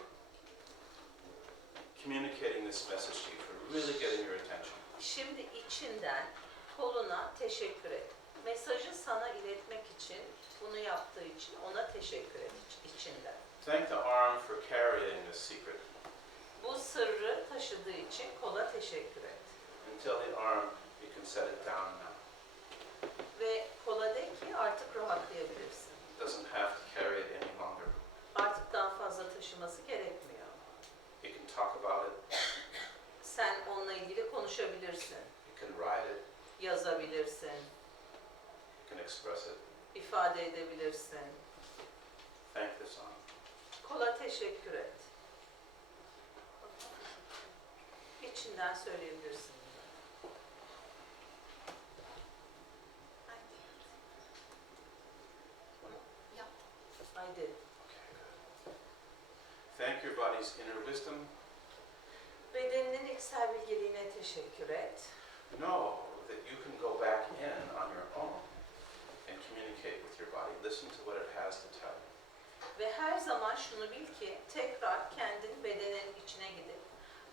communicating this message to you, for really getting your attention. Şimdi içinden koluna teşekkür et. Mesajı sana iletmek için, bunu yaptığı için ona teşekkür et içinden. Thank the arm for carrying this secret, Bu sırrı taşıdığı için kola teşekkür et. and tell the arm you can set it down now. Ve kola de ki artık rahatlayabilirsin. It doesn't have to carry it any longer. Artık daha fazla taşıması gerekmiyor. You can talk about it, Sen onunla ilgili konuşabilirsin, you can write it, yazabilirsin, you can express it. ifade edebilirsin. Thank this arm. Kola teşekkür et. İçinden söyleyebilirsin. Yaptım. Haydi. Okay, good. Thank your body's inner wisdom. Bedeninin içsel bilgeliğine teşekkür et. Know that you can go back in on your own and communicate with your body. Listen to what it has to tell you. Ve her zaman şunu bil ki tekrar kendin bedenin içine gidip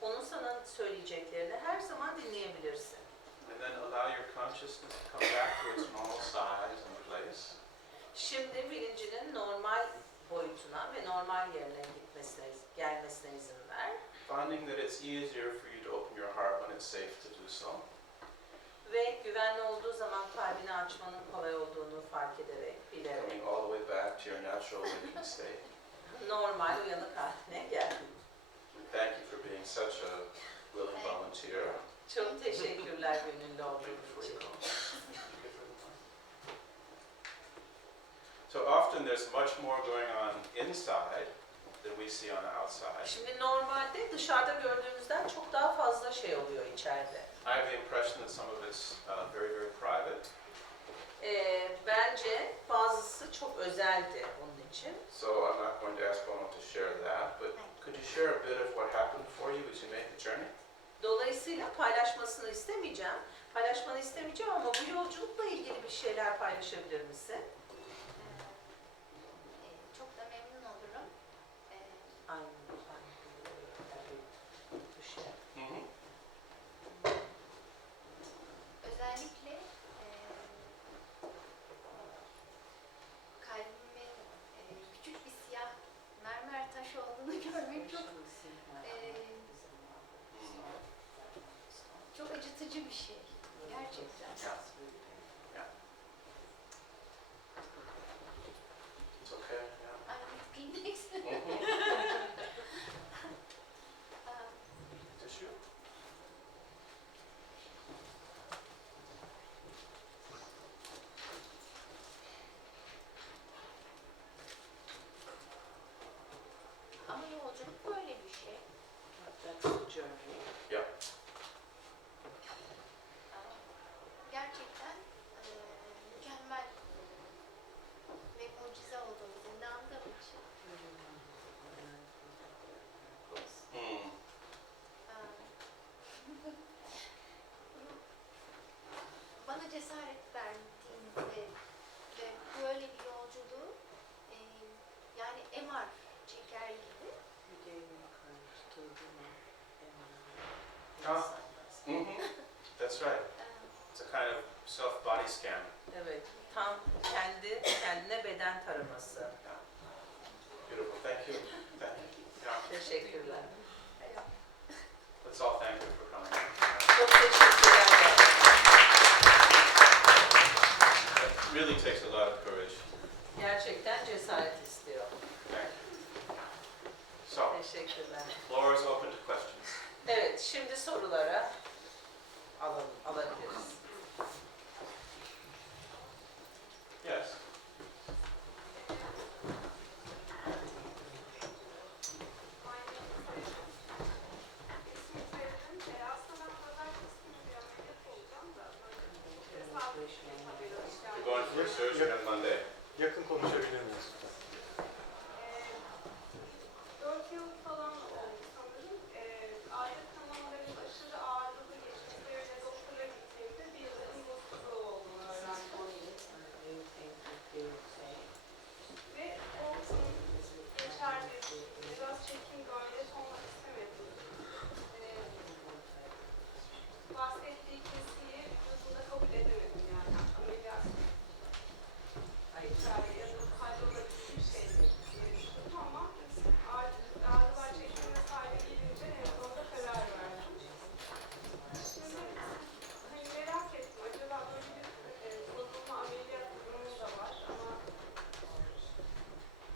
onun sana söyleyeceklerini her zaman dinleyebilirsin. And then allow your consciousness to come back to its normal size and place. Şimdi bilincinin normal boyutuna ve normal yerine gelmesine izin ver. Finding that it's easier for you to open your heart when it's safe to do so. Ve güvenli olduğu zaman kalbini açmanın kolay olduğunu fark ederek, bilerek Coming all the way back to your natural waking state. normal uyanık haline gel. Thank you for being such a willing volunteer. Çok teşekkürler gönüllü olduğunuz için. So often there's much more going on inside than we see on the outside. Şimdi normalde dışarıda gördüğümüzden çok daha fazla şey oluyor içeride. I have the impression that some of it's very, very private. Bence bazısı çok özeldi onun için. So I'm not going to ask Bono to share that, but could you share a bit of what happened for you as you made the journey? Dolayısıyla paylaşmasını istemeyeceğim. Paylaşmanı istemeyeceğim ama bu yolculukla ilgili bir şeyler paylaşabilir misin? Çok da memnun olurum. Aynen. Özellikle kalbimin küçük bir siyah mermer taş olduğunu görmek çok acıtıcı bir şey. Gerçekten. Yeah. bana cesaret verdiğinizde ve böyle bir yolculuğu yani MR çeker gibi Ah, that's right. It's a kind of self-body scan. Evet, tam kendine beden taraması. Beautiful. Thank you. Thank you. Yeah. Teşekkürler. Let's all thank you for coming. Çok teşekkürler. It really takes a lot of courage. Gerçekten cesaret istiyor. Thank you. So, Teşekkürler. floor is open to questions. Evet, şimdi sorulara alabiliriz. Yes. You're going for surgery on Monday. Yakın konuşabilir miyiz? 4 yıl falan oldu sanırım. Adet kanalların aşırı ağrılı geçmesi ve doktora gittiğimde bir yılın bozukluğu olduğunu öğrendim. Ve o geçerli, biraz çekin ameliyat olmak istemedim. Bahsettiği kesiyi vücudumda kabul edemedim yani ameliyat. Geçerli ya da hallolabilecek bir şey diye düşündüm ama ağrılar çekme vesaire gelince en sonunda karar verdim. Şimdi hani merak ettim, acaba böyle bir bozulma ameliyat durumu da var ama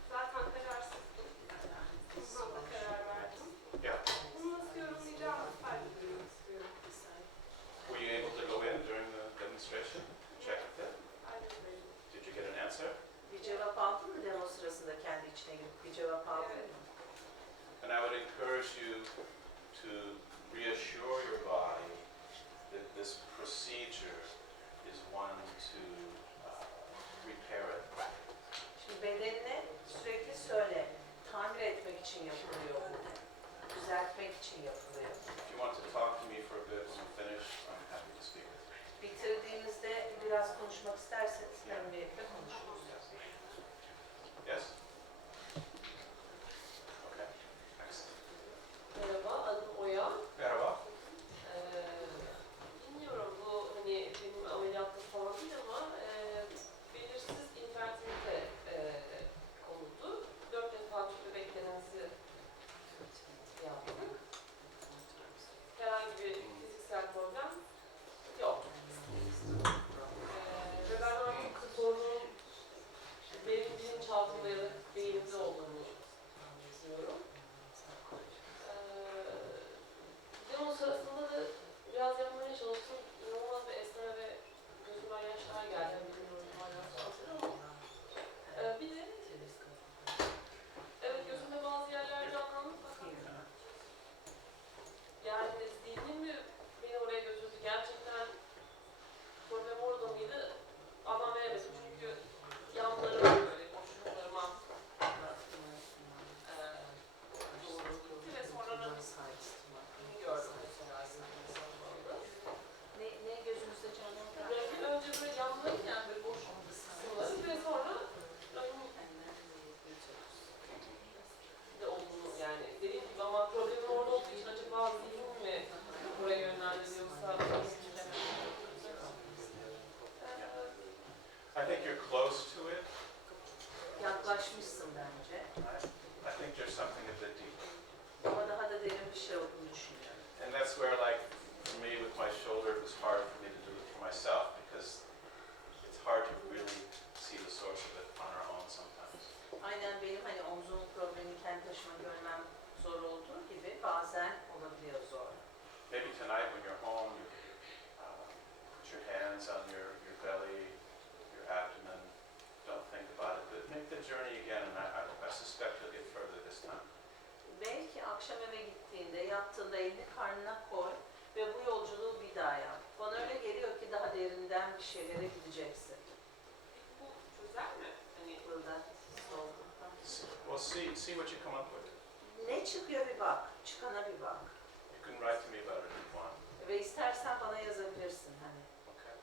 zaten kararsızdım. Bundan da karar verdim. Yeah. Bunu nasıl yorumlayacağımı sadece duymak istiyorum. Were you able to go in during the demonstration? Check it? Aynen öyle. Did you get an answer? Bir cevap aldın mı demo sırasında kendi içine girip bir cevap aldın mı? And I would encourage you to reassure your body that this procedure is one to repair it. Şimdi bedenine sürekli söyle, tamir etmek için yapılıyor bu. Düzeltmek için yapılıyor. If you want to talk to me for a bit when we finish, I'm happy to speak with you. Bitirdiğimizde biraz konuşmak isterseniz memnuniyetle konuşuruz. Yes? Okay. Excellent. Merhaba, adım Oya. Merhaba. Bilmiyorum bu hani benim ameliyatta falan değil ama belirsiz infertilite konuldu. 4 defa tüp bebek denemesi yaptık. Herhangi bir fiziksel problem yok. Ve ben artık sorunun benim bilinçaltımda ya da beynimde olduğunu düşünüyorum. Demo sırasında da biraz yapmaya çalıştım. İnanılmaz bir esneme ve gözümden yaşlar geldi. Bilmiyorum hala sanatır ama. Bir de evet gözümde bazı yerler canlandı fakat yani zihnim mi beni oraya götürdü? Gerçekten problem orada mıydı? Anlam veremedim çünkü yanlarıma böyle boşluklarıma doğru gitti ve sonra bunu gördüm mesela sonunda. Ne gözünüzde canlandı? Rahim önce böyle yanlarken böyle boş kısımları ve sonra rahim de olduğunu yani dediğim gibi ama problemin orada olduğu için acaba zihin mi buraya yönlendirdi yoksa I think you're close to it. Yaklaşmışsın bence. I think there's something a bit deeper. Ama daha da derin bir şey olduğunu düşünüyorum. And that's where, like, for me with my shoulder, it was hard for me to do it for myself because it's hard to really see the source of it on our own sometimes. Aynen benim hani omzumun problemi kendi başıma görmem zor olduğu gibi bazen olabiliyor zor. Maybe tonight when you're home, you put your hands on your belly, your abdomen. Don't think about it, but make the journey again, and I suspect you'll get further this time. Belki akşam eve gittiğinde, yattığında elini karnına koy ve bu yolculuğu bir daha yap. Bana öyle geliyor ki daha derinden bir şeylere gideceksin. bu çözer mi? Hani Burada soldu. Well, see what you come up with. Ne çıkıyor bir bak, çıkana bir bak. You can write to me about it if you want. Ve istersen bana yazabilirsin hani. Okay.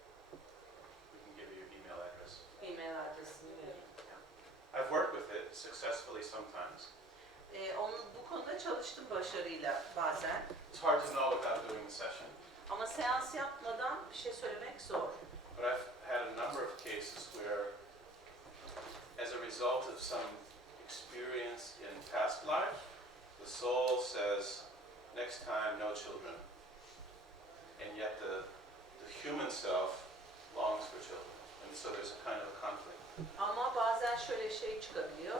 da çalıştım başarıyla bazen. It's hard to know without doing the session. Ama seans yapmadan bir şey söylemek zor. But I've had a number of cases where, as a result of some experience in past life, the soul says, next time, no children. And yet the human self longs for children. And so there's a kind of a conflict. Ama bazen şöyle şey çıkabiliyor.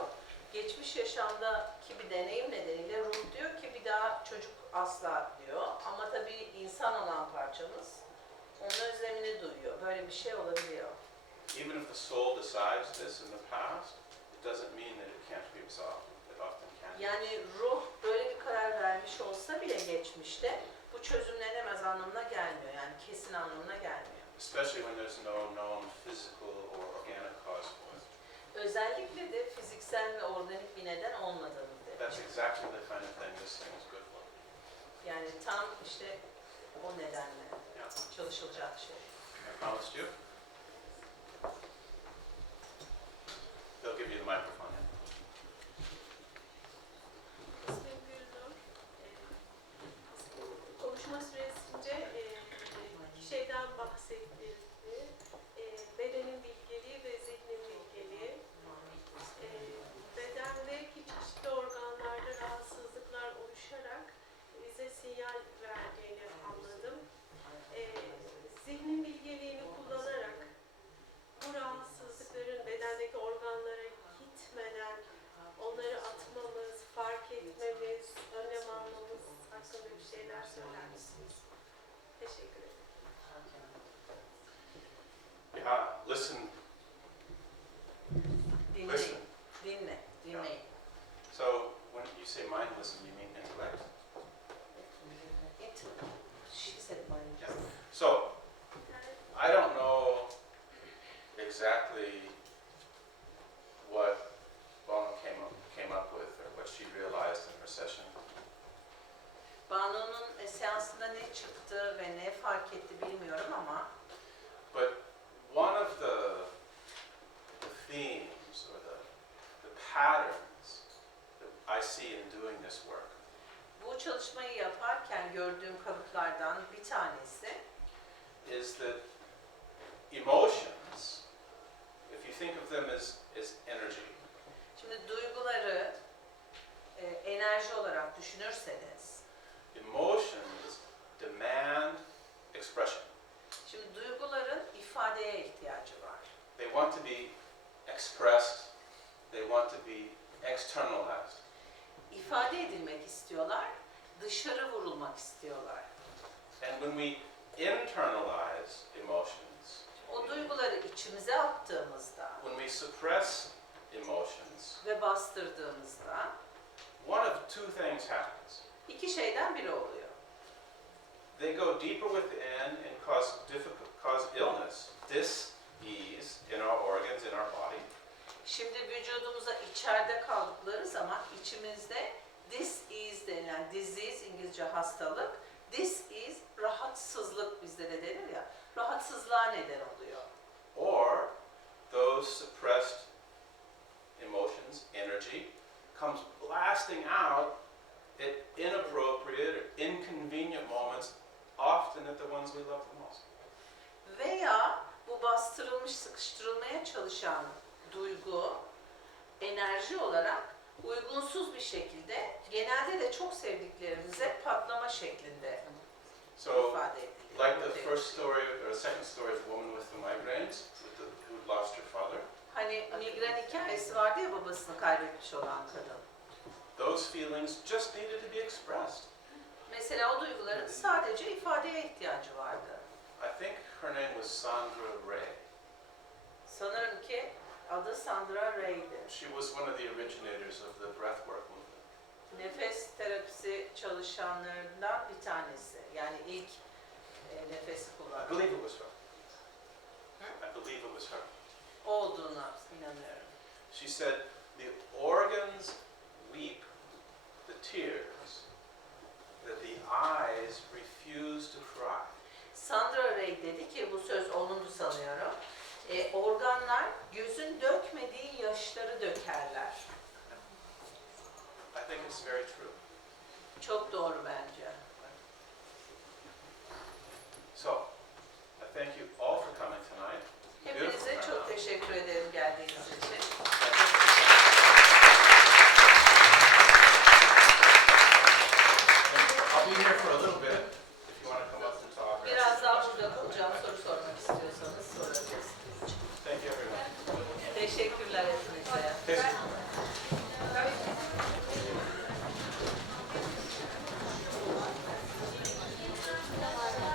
Geçmiş yaşamdaki bir deneyim nedeniyle ruh diyor ki bir daha çocuk asla diyor. Ama tabii insan olan parçamız onun özlemini duyuyor. Böyle bir şey olabiliyor. Even if the soul decides this in the past, it doesn't mean that it can't be resolved. It often can. Yani ruh böyle bir karar vermiş olsa bile geçmişte bu çözümlenemez anlamına gelmiyor. Yani kesin anlamına gelmiyor. Especially when there's no known physical or organic cause for it. Özellikle de fiziksel ve organik bir neden olmadığını That's demiş. exactly the kind of thing this thing is good for. Yani tam işte o nedenle Yeah. çalışılacak şey. I promised you. They'll give you the microphone. İsmim Gülnur. Konuşma süresince iki şeyden bahsettirdi. Bedenin bilgeliği ve zihnin bilgeliği. Bedende çeşitli organlarda rahatsızlıklar oluşarak bize sinyal verdiğini anladım. Zihnin bilgeliğini kullanarak bu rahatsızlıkların bedendeki organlara gitmeden onları atmamız, fark etmemiz, önlem almamız hakkında bir şeyler söyler misiniz? Teşekkür ederim. Yeah, listen. Dinleyin, Listen. dinleyin. So when you say mind listen, you mean intellect? She said mine. Yeah. So I don't know exactly what Bono came up with or what she realized in her session. Banu'nun seansında ne çıktı ve ne fark etti bilmiyorum ama But one of the themes or the patterns that I see in doing this work bu çalışmayı yaparken gördüğüm kalıplardan bir tanesi is that emotions, if you think of them as energy, şimdi duyguları enerji olarak düşünürseniz emotions demand expression. şimdi duyguların ifadeye ihtiyacı var. They want to be expressed, they want to be externalized. İfade edilmek istiyorlar, dışarı vurulmak istiyorlar. And when we internalize emotions, O duyguları içimize attığımızda when we suppress emotions, ve bastırdığımızda one of two things happens. iki şeyden biri oluyor. They go deeper within and cause illness, dis-ease in our organs, in our body. Şimdi vücudumuza içeride kaldıkları zaman içimizde dis-ease denilen, disease İngilizce hastalık, dis-ease rahatsızlık bizde de denir ya, rahatsızlığa neden oluyor. Or those suppressed emotions, energy, comes blasting out at inappropriate or inconvenient moments, often at the ones we love the most. Veya bu bastırılmış, sıkıştırılmaya çalışan duygu, enerji olarak uygunsuz bir şekilde, genelde de çok sevdiklerimize patlama şeklinde So, ifade ediliyor. like the first story or second story of the woman with the migraines, who lost her father, Hani migren hikayesi vardı ya, babasını kaybetmiş olan kadın. those feelings just needed to be expressed. Mesela o duyguların sadece ifadeye ihtiyacı vardı. I think her name was Sandra Ray. Sanırım ki adı Sandra Ray'di. She was one of the originators of the breathwork movement. Nefes terapisi çalışanlarından bir tanesi. Yani ilk nefesi I kullanan. believe it was her. I believe it was her. O olduğuna inanıyorum. She said, the organs weep the tears that the eyes refuse to cry. Sandra Ray dedi ki, bu söz onundu sanıyorum. Organlar gözün dökmediği yaşları dökerler. I think it's very true. Çok doğru bence. So, I thank you all for coming tonight. Hepinize çok teşekkür ederim geldiğiniz için. I'll be here for a little bit if you want to come up and talk. Biraz daha burada kalacağım. Soru sormak istiyorsanız sorabilirsiniz. Thank you everyone. Teşekkürler hepinize. Thank you.